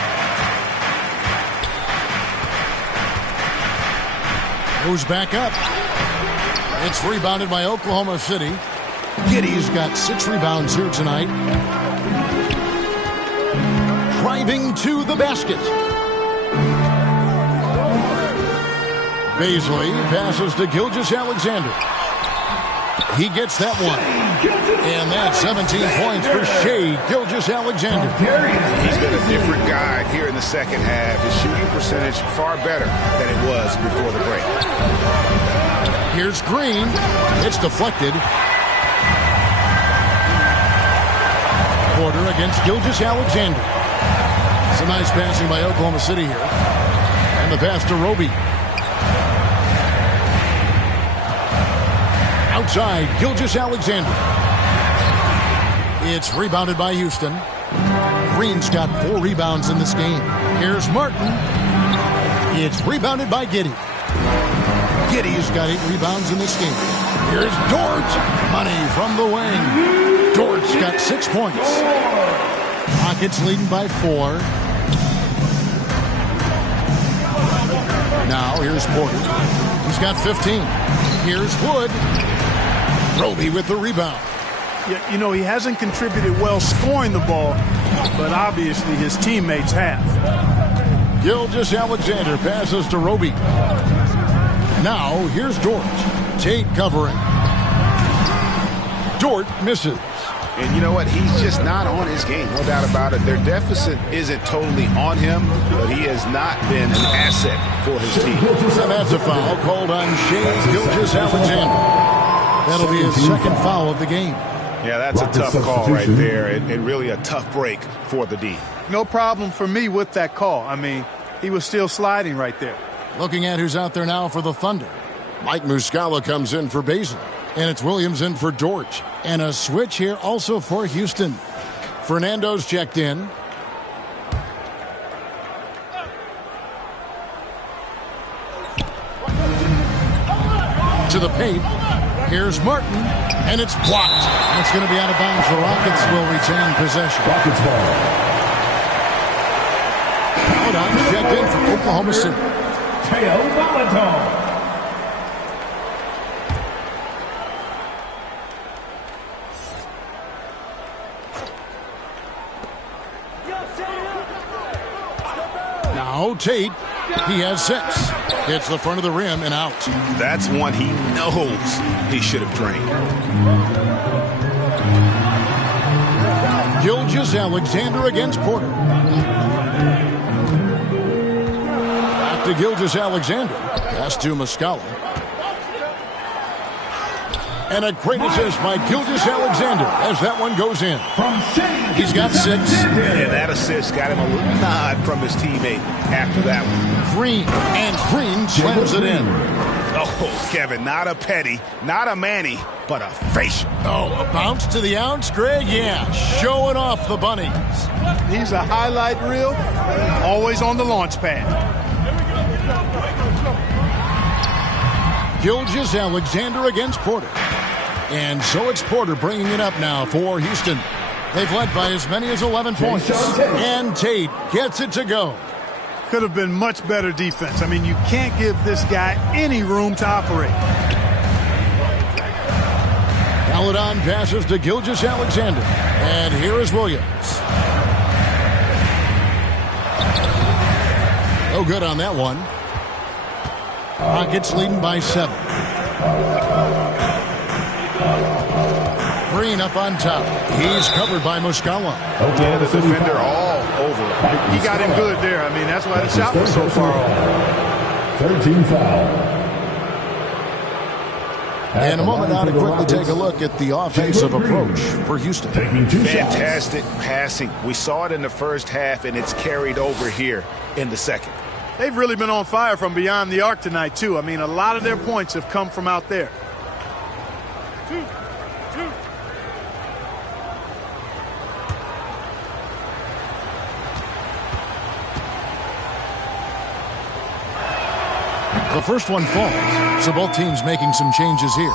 Goes back up. It's rebounded by Oklahoma City. Giddy's got 6 rebounds here tonight. Driving to the basket. Baisley passes to Gilgeous-Alexander. He gets that one. And that's 17 points for Shai Gilgeous-Alexander. He's been a different guy here in the second half. His shooting percentage far better than it was before the break. Here's Green. It's deflected. Porter against Gilgeous-Alexander. Some nice passing by Oklahoma City here. And the pass to Roby. Outside, Gilgeous-Alexander. It's rebounded by Houston. Green's got 4 rebounds in this game. Here's Martin. It's rebounded by Giddey. Giddey's got 8 rebounds in this game. Here's Dort. Money from the wing. Dort's got 6 points. Rockets leading by 4. Now here's Porter. He's got 15. Here's Wood. Roby with the rebound. Yeah, he hasn't contributed well scoring the ball, but obviously his teammates have. Gilgeous-Alexander passes to Roby. Now here's Dort. Tate covering. Dort misses. And you know what? He's just not on his game, no doubt about it. Their deficit isn't totally on him, but he has not been an asset for his team. And that's a foul called on Shai Gilgeous-Alexander. That'll be his second foul of the game. Yeah, that's a tough call right there, and really a tough break for the D. No problem for me with that call. I mean, he was still sliding right there. Looking at who's out there now for the Thunder. Mike Muscala comes in for Baisley. And it's Williams in for Dort. And a switch here also for Houston. Fernando's checked in. To the paint. Here's Martin. And it's blocked. And it's going to be out of bounds. The Rockets will retain possession. Rockets ball. Paladon's checked in for Oklahoma City. Theo Valaton. Now Tate, he has 6. Hits the front of the rim and out. That's one he knows he should have drained. Gilgeous-Alexander against Porter. Back to Gilgeous-Alexander. Pass to Muscala. And a great assist by Gilgeous-Alexander as that one goes in. He's got 6. And that assist got him a little nod from his teammate after that one. Green, and Green slams it in. Oh, Oh, Kevin, not a Petty, not a Manny, but a facial. Oh, a bounce to the ounce, Greg? Yeah, showing off the bunnies. He's a highlight reel, always on the launch pad. Gilgeous-Alexander against Porter. And so it's Porter bringing it up now for Houston. They've led by as many as 11 points. And Tate gets it to go. Could have been much better defense. I mean, you can't give this guy any room to operate. Paladon passes to Gilgeous-Alexander. And here is Williams. No good on that one. Rockets leading by 7. Green up on top. He's covered by Muscala. Yeah, the defender all over. He got him good there. I mean, that's why the shot was so far off. 13 foul. In a moment now to quickly take a look at the offensive approach for Houston. Fantastic passing. We saw it in the first half, and it's carried over here in the second. They've really been on fire from beyond the arc tonight, too. I mean, a lot of their points have come from out there. The first one falls, so both teams making some changes here.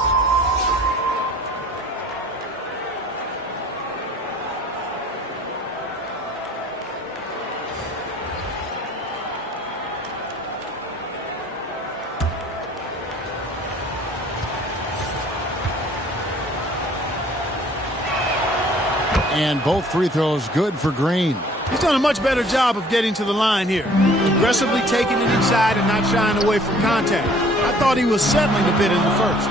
And both free throws good for Green. He's done a much better job of getting to the line here. Aggressively taking it inside and not shying away from contact. I thought he was settling a bit in the first.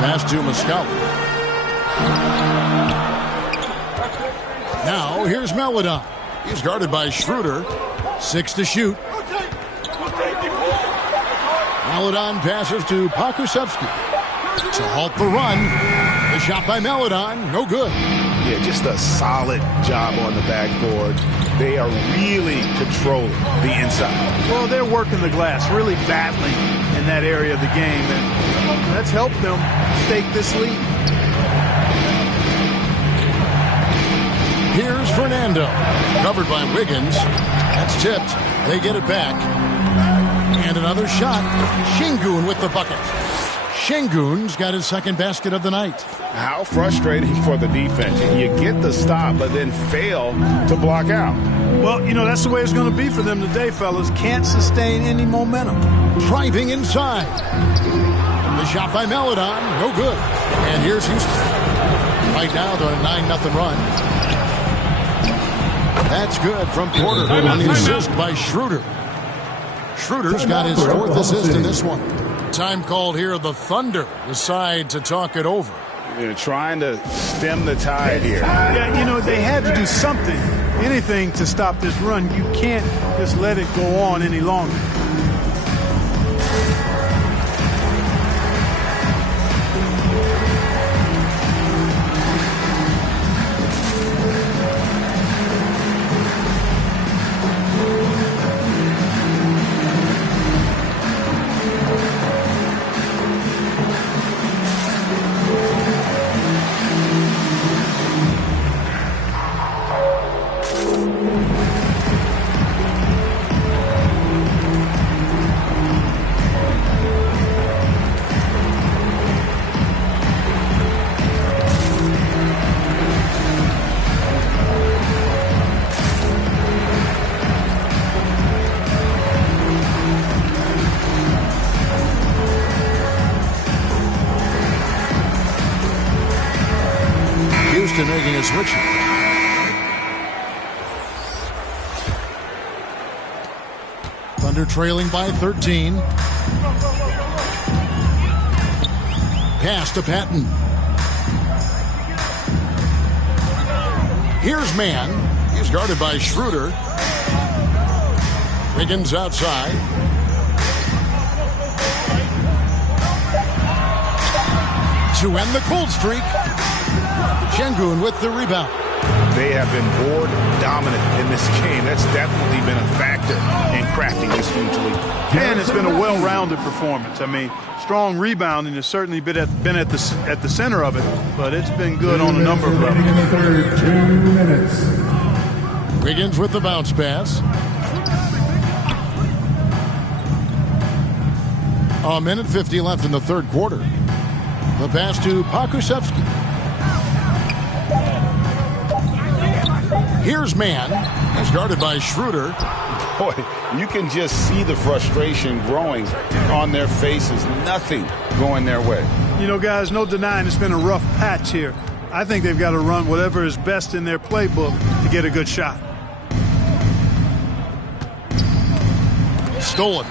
Pass to Muscala. Now here's Maledon. He's guarded by Schroeder. 6 to shoot. Maledon passes to Pokusevski to halt the run. The shot by Maledon, no good. Yeah, just a solid job on the backboard. They are really controlling the inside. Well, they're working the glass, really battling in that area of the game, and that's helped them stake this lead. Here's Fernando, covered by Wiggins. That's tipped. They get it back. And another shot. Şengün with the bucket. Şengün's got his second basket of the night. How frustrating for the defense. You get the stop, but then fail to block out. Well, you know, that's the way it's going to be for them today, fellas. Can't sustain any momentum. Driving inside. The shot by Maledon, no good. And here's Houston. Right now, they're on a 9-0 run. That's good from Porter on the assist by Schroeder. Schroeder's got his 4th assist in this one. Time called here. The Thunder decide to talk it over. They're trying to stem the tide here. Yeah, you know, they had to do something, anything to stop this run. You can't just let it go on any longer. Making a switch. Thunder trailing by 13. Pass to Patton. Here's Mann. He's guarded by Schroeder. Wiggins outside. To end the cold streak. Şengün with the rebound. They have been board dominant in this game. That's definitely been a factor in crafting this huge lead. And it's been a well-rounded performance. I mean, strong rebounding has certainly been at the center of it, but it's been good on a number of levels. In the third, 2 minutes. Wiggins with the bounce pass. A minute 50 left in the third quarter. The pass to Pokusevski. Here's Mann, as guarded by Schroeder. Boy, you can just see the frustration growing on their faces. Nothing going their way. You know, guys, no denying it's been a rough patch here. I think they've got to run whatever is best in their playbook to get a good shot. Stolen.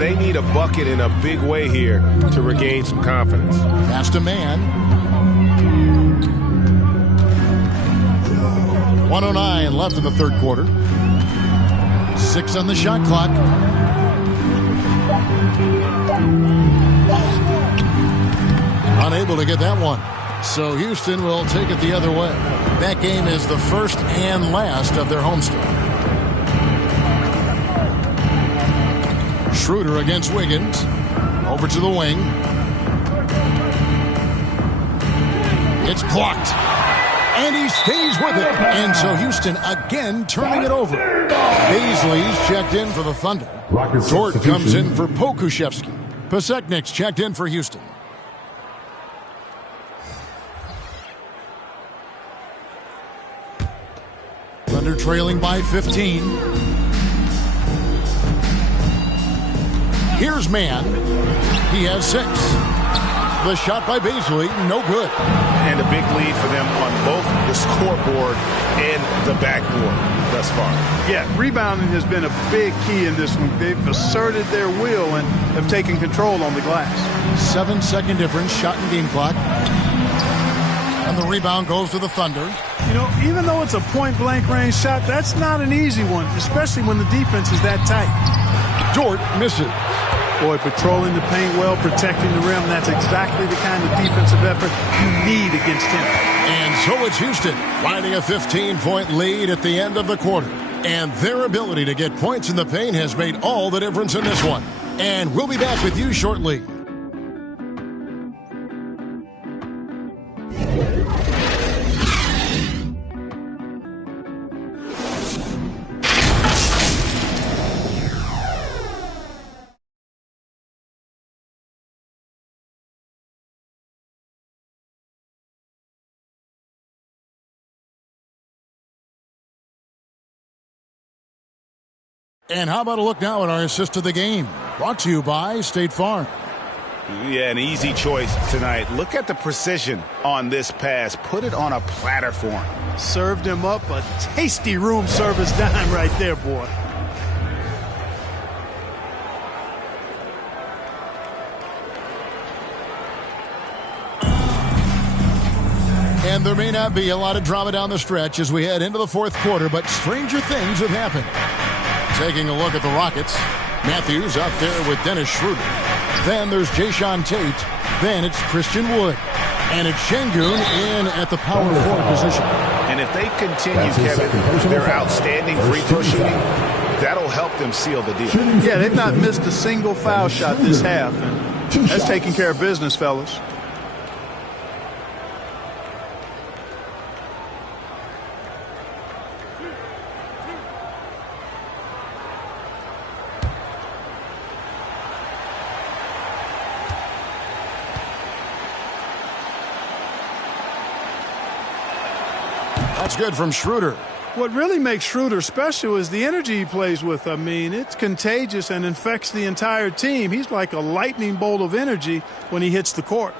They need a bucket in a big way here to regain some confidence. Pass to Mann. 1:09 left in the third quarter. 6 on the shot clock. Unable to get that one. So Houston will take it the other way. That game is the first and last of their homestand. Schroeder against Wiggins. Over to the wing. It's blocked. And he stays with it. And so Houston again turning it over. Baisley's checked in for the Thunder. Dort comes in for Pokusevski. Paseknik's checked in for Houston. Thunder trailing by 15. Here's Mann. He has 6. The shot by Baisley, no good. And a big lead for them on both the scoreboard and the backboard thus far. Yeah, rebounding has been a big key in this one. They've asserted their will and have taken control on the glass. 7-second difference, shot and game clock. And the rebound goes to the Thunder. You know, even though it's a point-blank range shot, that's not an easy one, especially when the defense is that tight. Dort misses. Boy, patrolling the paint well, protecting the rim, that's exactly the kind of defensive effort you need against him. And so it's Houston riding a 15-point lead at the end of the quarter. And their ability to get points in the paint has made all the difference in this one. And we'll be back with you shortly. And how about a look now at our assist of the game? Brought to you by State Farm. Yeah, an easy choice tonight. Look at the precision on this pass. Put it on a platter for him. Served him up a tasty room service dime right there, boy. And there may not be a lot of drama down the stretch as we head into the fourth quarter, but stranger things have happened. Taking a look at the Rockets. Matthews out there with Dennis Schroeder. Then there's Jayshawn Tate. Then it's Christian Wood. And it's Şengün in at the power forward position. And if they continue, Kevin, their outstanding free throw shooting, that'll help them seal the deal. Yeah, they've not missed a single foul shot this half. And that's taking care of business, fellas. That's good from Schroeder. What really makes Schroeder special is the energy he plays with. I mean, it's contagious and infects the entire team. He's like a lightning bolt of energy when he hits the court.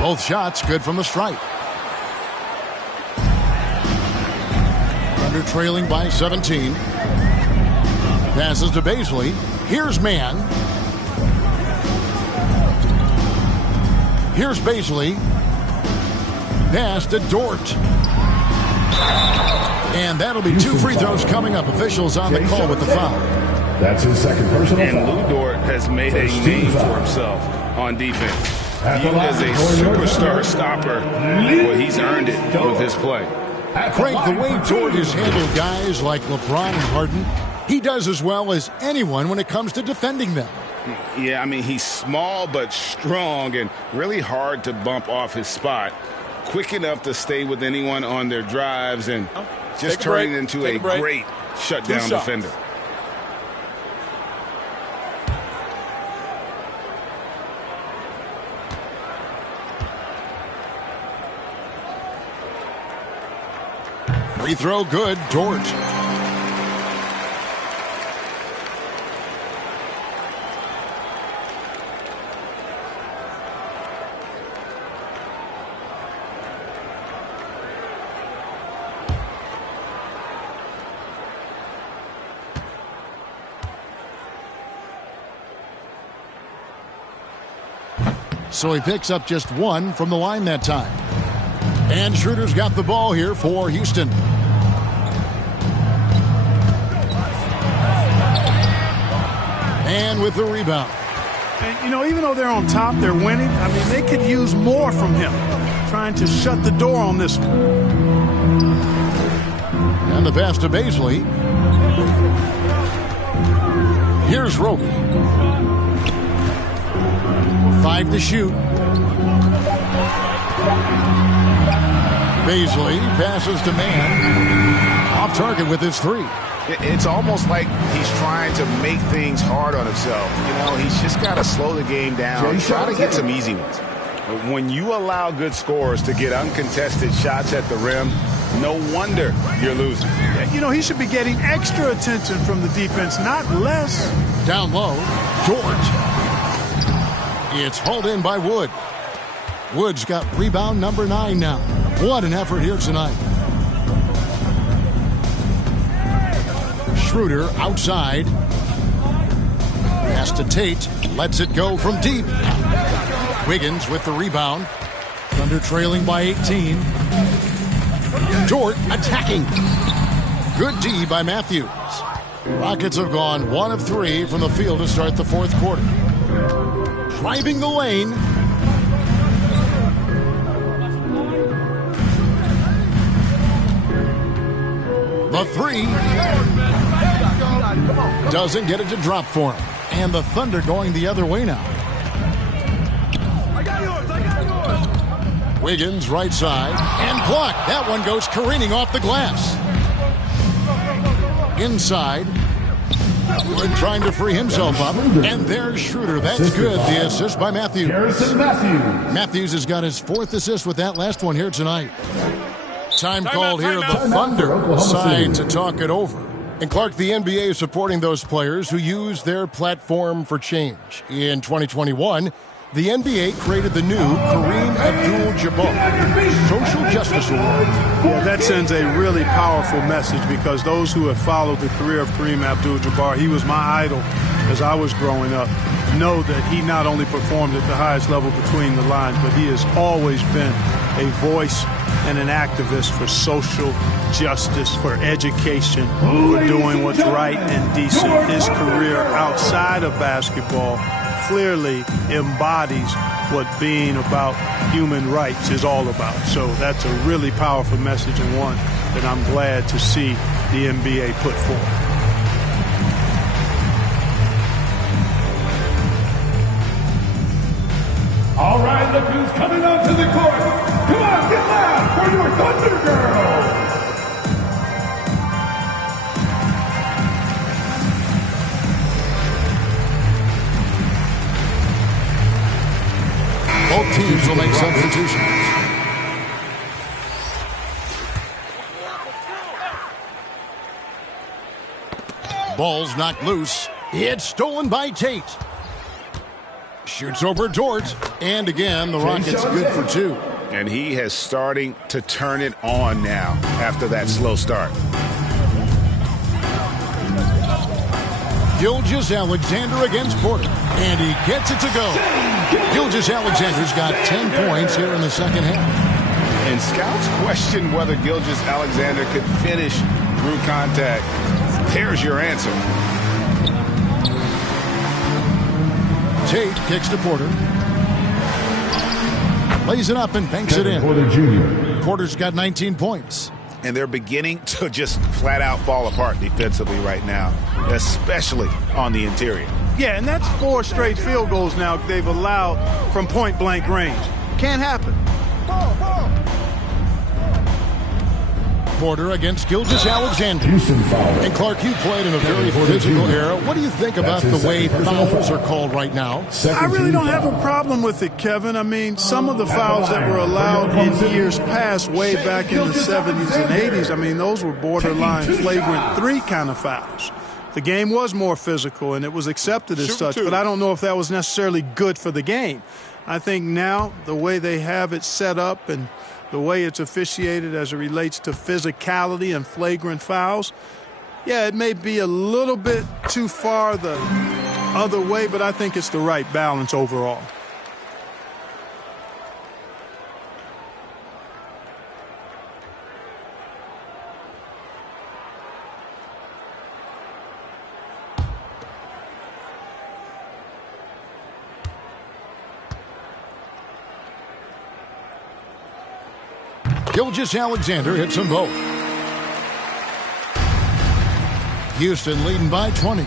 Both shots good from the stripe. Thunder trailing by 17. Passes to Baisley. Here's Mann. Here's Baisley. Pass to Dort. And that'll be 2 free throws coming up. Officials on the call with the foul. That's his second personal and foul. Lou Dort has made a name for himself on defense. Viewed as a superstar stopper, well, he's earned it with his play. Craig, the way Dort has handled guys like LeBron and Harden, he does as well as anyone when it comes to defending them. Yeah, I mean, he's small but strong and really hard to bump off his spot. Quick enough to stay with anyone on their drives and just turning into a great shutdown defender. Free throw good, Dort. So he picks up just 1 from the line that time. And Schroeder's got the ball here for Houston. And with the rebound. And, you know, even though they're on top, they're winning. I mean, they could use more from him. Trying to shut the door on this one. And the pass to Baisley. Here's Roby. 5 to shoot. Baisley passes to Mann. Off target with his 3. It's almost like he's trying to make things hard on himself. You know, he's just got to slow the game down, try to get some easy ones. When you allow good scorers to get uncontested shots at the rim, no wonder you're losing. You know, he should be getting extra attention from the defense, not less. Down low, Dort. It's hauled in by Wood. Wood's got rebound number 9 now. What an effort here tonight. Schroeder outside. Pass to Tate. Lets it go from deep. Wiggins with the rebound. Thunder trailing by 18. Dort attacking. Good D by Matthews. Rockets have gone 1 of 3 from the field to start the 4th quarter. Driving the lane. The 3 doesn't get it to drop for him. And the Thunder going the other way now. Wiggins right side and blocked. That one goes careening off the glass. Inside. Wood trying to free himself up. And there's Schroeder. That's good. The assist by Matthews. Matthews has got his 4th assist with that last one here tonight. Time called here. The Thunder decide to talk it over. And Clark, the NBA is supporting those players who use their platform for change. In 2021, the NBA created the new Kareem Abdul-Jabbar Social Justice Award. Yeah, that sends a really powerful message because those who have followed the career of Kareem Abdul-Jabbar, he was my idol as I was growing up, know that he not only performed at the highest level between the lines, but he has always been a voice and an activist for social justice, for education, for doing what's right and decent. His career outside of basketball clearly embodies what being about human rights is all about. So that's a really powerful message and one that I'm glad to see the NBA put forth. All right, look who's coming onto the court. Come on, get loud for your Thunder Girls. Both teams will make substitutions. Ball's knocked loose. It's stolen by Tate. Shoots over Dort. And again, the Rockets good for 2. And he has starting to turn it on now after that slow start. Gilgeous-Alexander against Porter. And he gets it to go. Gilgeous-Alexander's got 10 points here in the second half. And scouts question whether Gilgeous-Alexander could finish through contact. Here's your answer. Tate kicks to Porter. Lays it up and banks it in. Porter Jr. Porter's got 19 points. And they're beginning to just flat out fall apart defensively right now, especially on the interior. Yeah, and that's 4 straight field goals now they've allowed from point-blank range. Can't happen. Porter against Gilgeous-Alexander. And Clark, you played in a very physical era. What do you think about the way fouls are called right now? I really don't have a problem with it, Kevin. I mean, some of the fouls that were allowed in years past, way back in the 70s and 80s, I mean, those were borderline flagrant 3 kind of fouls. The game was more physical, and it was accepted as such, but I don't know if that was necessarily good for the game. I think now the way they have it set up and the way it's officiated as it relates to physicality and flagrant fouls, yeah, it may be a little bit too far the other way, but I think it's the right balance overall. Gilgeous-Alexander hits them both. Houston leading by 20.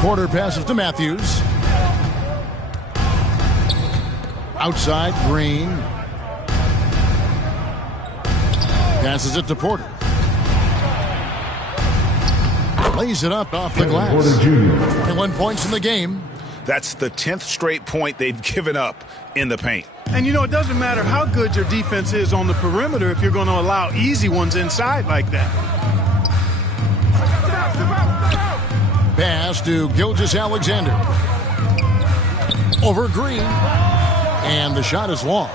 Porter passes to Matthews. Outside, Green. Passes it to Porter. Lays it up off the glass. Porter Jr. And 1 point in the game. That's the 10th straight point they've given up in the paint. And, you know, it doesn't matter how good your defense is on the perimeter if you're going to allow easy ones inside like that. Pass to Gilgeous-Alexander. Over Green. And the shot is long.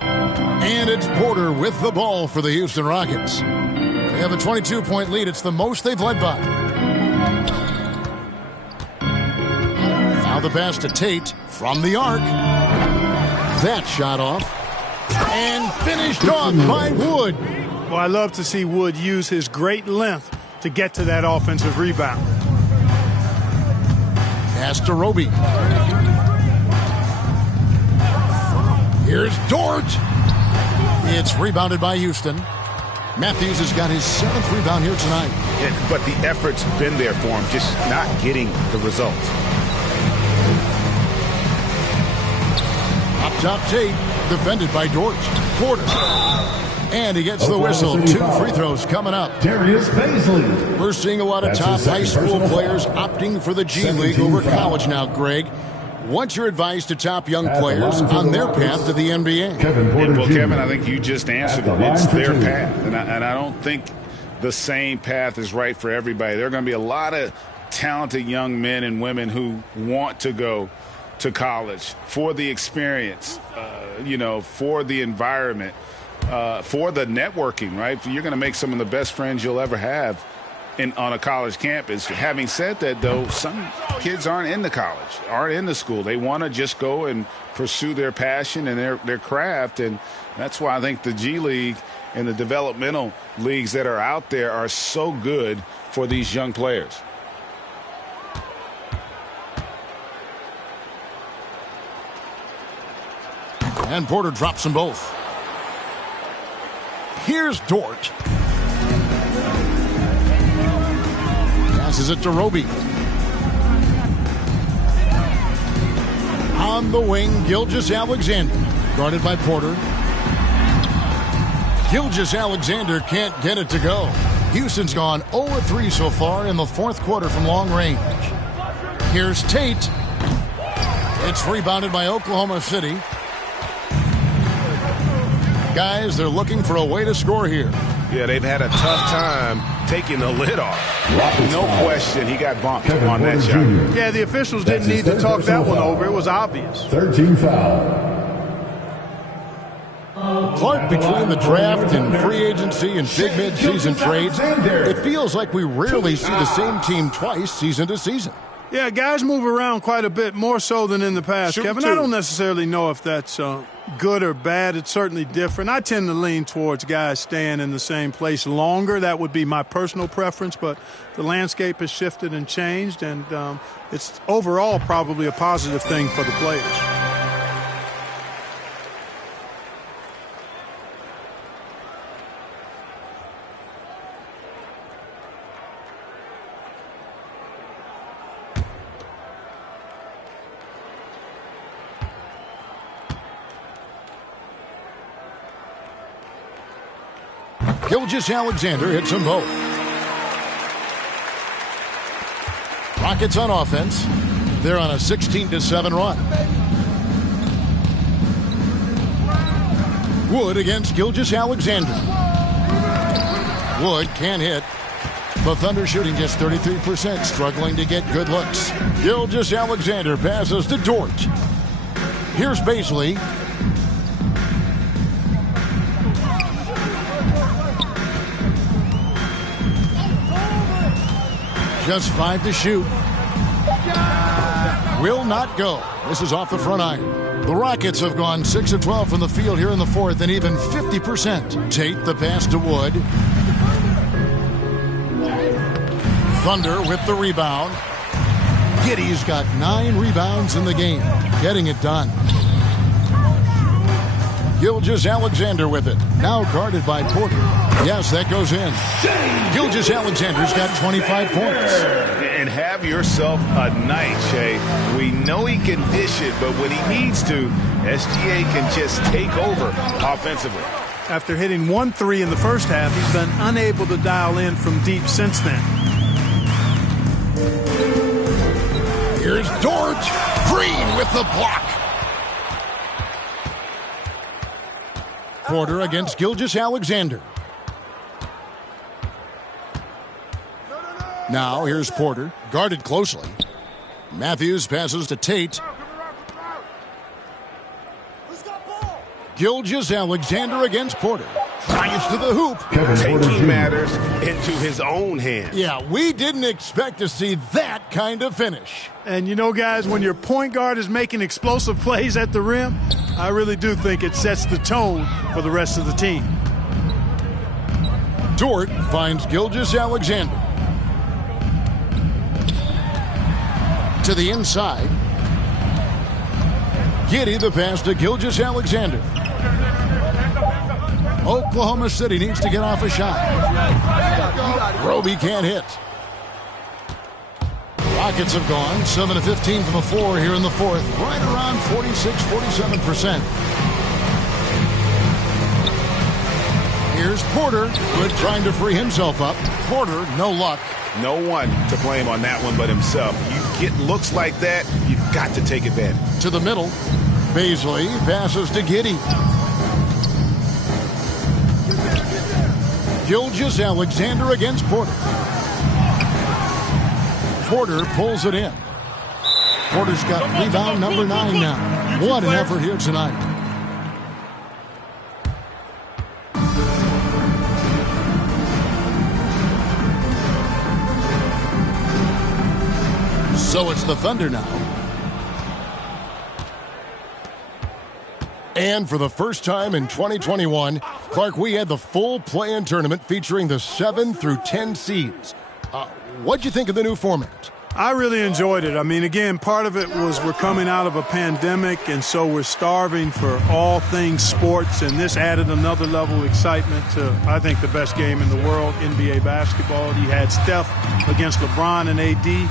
And it's Porter with the ball for the Houston Rockets. They have a 22-point lead. It's the most they've led by. Now the pass to Tate from the arc. That shot off. And finished off by Wood. Well, I love to see Wood use his great length to get to that offensive rebound. Pass to Roby. Here's Dort. It's rebounded by Houston. Matthews has got his 7th rebound here tonight. But the effort's been there for him, just not getting the results. Up top, Tate, defended by Dort. Porter. And he gets the whistle. 2 free throws coming up. Darius Baisley. We're seeing a lot of top high school players opting for the G League over college now, Greg. What's your advice to top young players on their path to the NBA? Kevin, I think you just answered it. It's their path. And I don't think the same path is right for everybody. There are going to be a lot of talented young men and women who want to go to college for the experience, for the environment, for the networking, right? You're going to make some of the best friends you'll ever have on a college campus. Having said that, though, some kids aren't into college, aren't into school. They want to just go and pursue their passion and their craft, and that's why I think the G League and the developmental leagues that are out there are so good for these young players. And Porter drops them both. Here's Dort. Passes it to Roby. On the wing, Gilgeous-Alexander. Guarded by Porter. Gilgeous-Alexander can't get it to go. Houston's gone 0-3 so far in the 4th quarter from long range. Here's Tate. It's rebounded by Oklahoma City. Guys, they're looking for a way to score here. Yeah, they've had a tough time taking the lid off. No question, he got bumped on that shot. Yeah, the officials didn't need to talk that one over. It was obvious. 13 foul. Clark, between the draft and free agency and big mid-season trades, it feels like we rarely see the same team twice season to season. Yeah, guys move around quite a bit, more so than in the past, Kevin. I don't necessarily know if that's good or bad. It's certainly different. I tend to lean towards guys staying in the same place longer. That would be my personal preference, but the landscape has shifted and changed, and it's overall probably a positive thing for the players. Gilgeous-Alexander hits them both. Rockets on offense. They're on a 16-7 run. Wood against Gilgeous-Alexander. Wood can't hit. The Thunder shooting just 33%, struggling to get good looks. Gilgeous-Alexander passes to Dort. Here's Bazley. Just 5 to shoot. Will not go. This is off the front iron. The Rockets have gone 6 of 12 from the field here in the fourth and even 50%. Tate the pass to Wood. Thunder with the rebound. Giddey's got 9 rebounds in the game. Getting it done. Gilgeous-Alexander with it. Now guarded by Porter. Yes, that goes in. Gilgeous-Alexander's got 25 points. And have yourself a night, Shea. We know he can dish it, but when he needs to, SGA can just take over offensively. After hitting 1 3 in the first half, he's been unable to dial in from deep since then. Here's Dort. Green with the block. Porter against Gilgeous-Alexander. Now here's Porter, guarded closely. Matthews passes to Tate. Gilgeous-Alexander against Porter. Drives to the hoop. Taking matters into his own hands. Yeah, we didn't expect to see that kind of finish. And you know, guys, when your point guard is making explosive plays at the rim, I really do think it sets the tone for the rest of the team. Dort finds Gilgeous-Alexander. To the inside. Giddey the pass to Gilgeous-Alexander. Oklahoma City needs to get off a shot. Roby can't hit. Rockets have gone 7 of 15 from the floor here in the fourth. Right around 46-47%. Here's Porter. Good trying to free himself up. Porter, no luck. No one to blame on that one but himself. You get looks like that, you've got to take advantage. To the middle. Bazley passes to Giddey. Gilgeous-Alexander against Porter. Porter pulls it in. Porter's got rebound number 9 now. What an effort here tonight. So it's the Thunder now. And for the first time in 2021, Clark, we had the full play-in tournament featuring the 7 through 10 seeds. What'd you think of the new format? I really enjoyed it. I mean, again, part of it was we're coming out of a pandemic, and so we're starving for all things sports, and this added another level of excitement to, I think, the best game in the world, NBA basketball. You had Steph against LeBron and AD.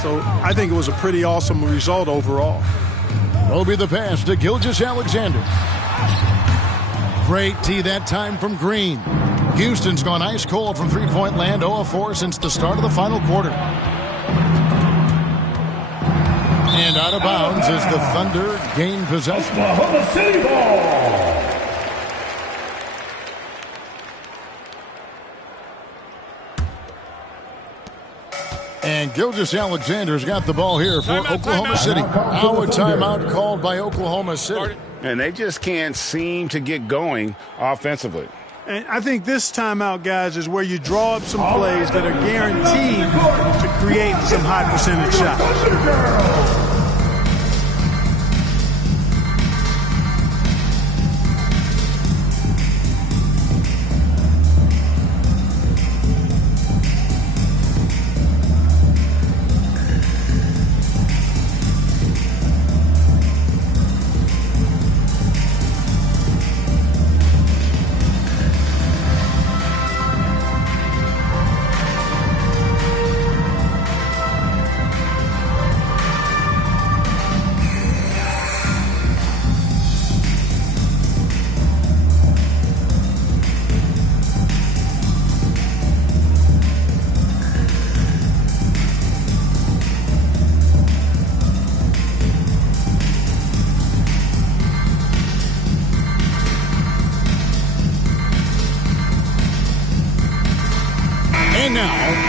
So I think it was a pretty awesome result overall. Roby the pass to Gilgeous-Alexander. Great tee that time from Green. Houston's gone ice cold from three-point land, 0 of 4 since the start of the final quarter. And out of bounds as the Thunder gain possession. Oklahoma City ball. And Gilgeous-Alexander's got the ball here for Oklahoma City. Now a timeout called by Oklahoma City. And they just can't seem to get going offensively. And I think this timeout, guys, is where you draw up some plays that are guaranteed to create some high percentage shots.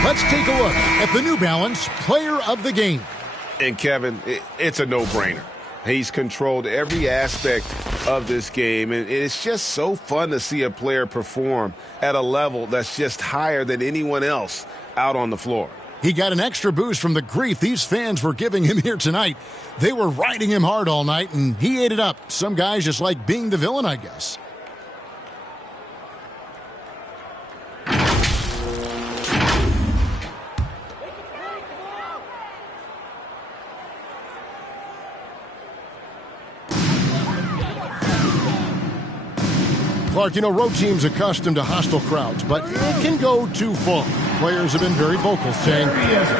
Let's take a look at the New Balance Player of the Game. And Kevin, it's a no-brainer. He's controlled every aspect of this game, and it's just so fun to see a player perform at a level that's just higher than anyone else out on the floor. He got an extra boost from the grief these fans were giving him here tonight. They were riding him hard all night, and he ate it up. Some guys just like being the villain, I guess. Clark, you know, road teams accustomed to hostile crowds, but it can go too far. Players have been very vocal, saying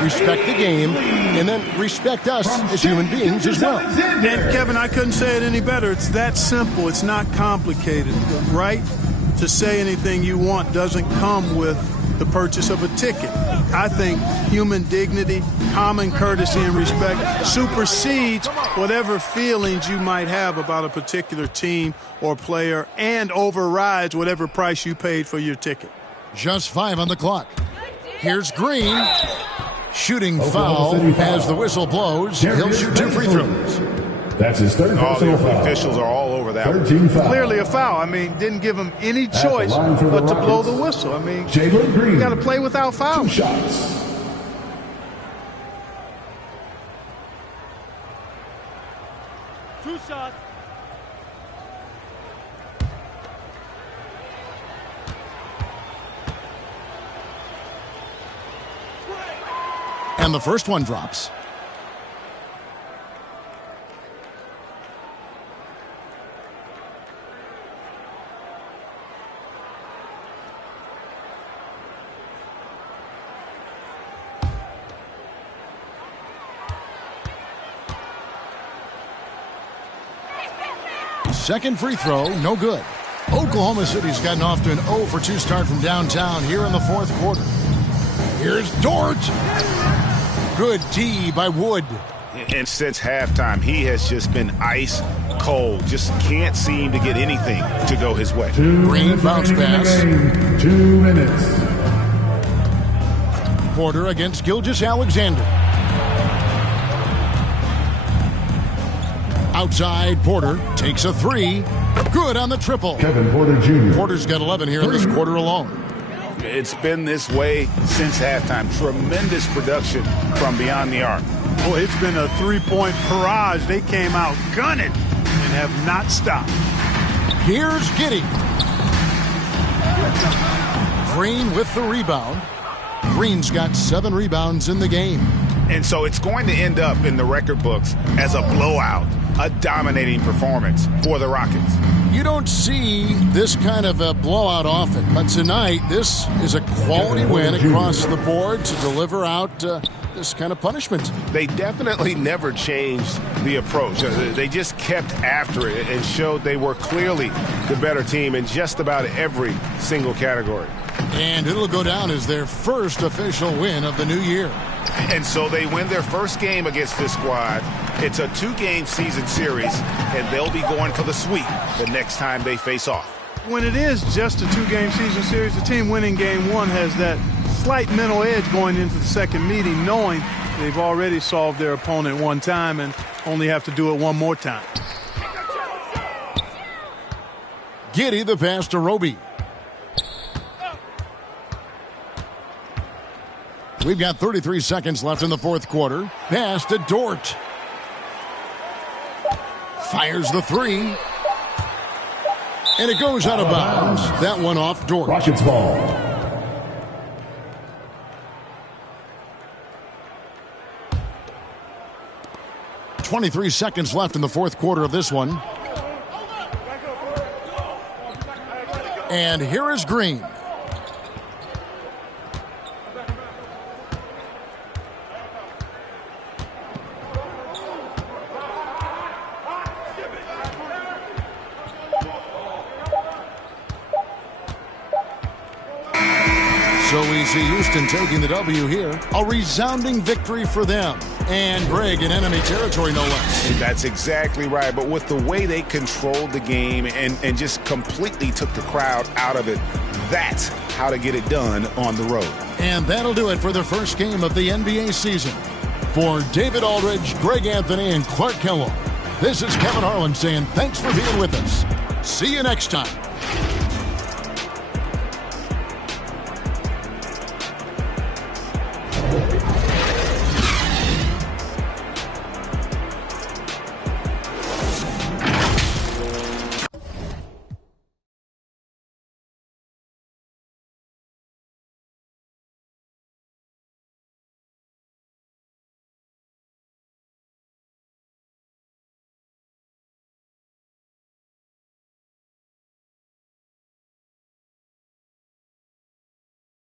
respect the game and then respect us as human beings as well. And, Kevin, I couldn't say it any better. It's that simple. It's not complicated. The right to say anything you want doesn't come with the purchase of a ticket. I think human dignity, common courtesy, and respect supersedes whatever feelings you might have about a particular team or player and overrides whatever price you paid for your ticket. Just 5 on the clock. Here's Green. Shooting foul as the whistle blows. He'll shoot 2 free throws. That's his third personal foul. Officials are all over that. Clearly a foul. I mean, didn't give him any choice but to blow the whistle. I mean, you got to play without fouls. 2 shots. And the first one drops. Second free throw, no good. Oklahoma City's gotten off to an 0 for 2 start from downtown here in the fourth quarter. Here's Dort. Good D by Wood. And since halftime, he has just been ice cold. Just can't seem to get anything to go his way. Green bounce pass. 2 minutes. Porter against Gilgeous-Alexander. Outside, Porter takes a 3. Good on the triple. Kevin Porter Jr. Porter's got 11 here in this quarter alone. It's been this way since halftime. Tremendous production from beyond the arc. Boy, it's been a 3-point barrage. They came out gunning and have not stopped. Here's Giddey. Green with the rebound. Green's got 7 rebounds in the game. And so it's going to end up in the record books as a blowout, a dominating performance for the Rockets. You don't see this kind of a blowout often, but tonight this is a quality win across the board to deliver out this kind of punishment. They definitely never changed the approach. They just kept after it and showed they were clearly the better team in just about every single category. And it'll go down as their first official win of the new year. And so they win their first game against this squad. It's a 2-game season series, and they'll be going for the sweep the next time they face off. When it is just a 2-game season series, the team winning game 1 has that slight mental edge going into the second meeting, knowing they've already solved their opponent one time and only have to do it one more time. Giddey the pass to Roby. We've got 33 seconds left in the fourth quarter. Pass to Dort. Fires the 3. And it goes out of bounds. That one off Dort. Rockets ball. .23 seconds left in the fourth quarter of this one. And here is Green. So we see Houston taking the W here. A resounding victory for them. And Greg in enemy territory, no less. That's exactly right. But with the way they controlled the game and just completely took the crowd out of it, that how to get it done on the road. And that'll do it for the first game of the NBA season. For David Aldridge, Greg Anthony, and Clark Kellogg, this is Kevin Harlan saying thanks for being with us. See you next time.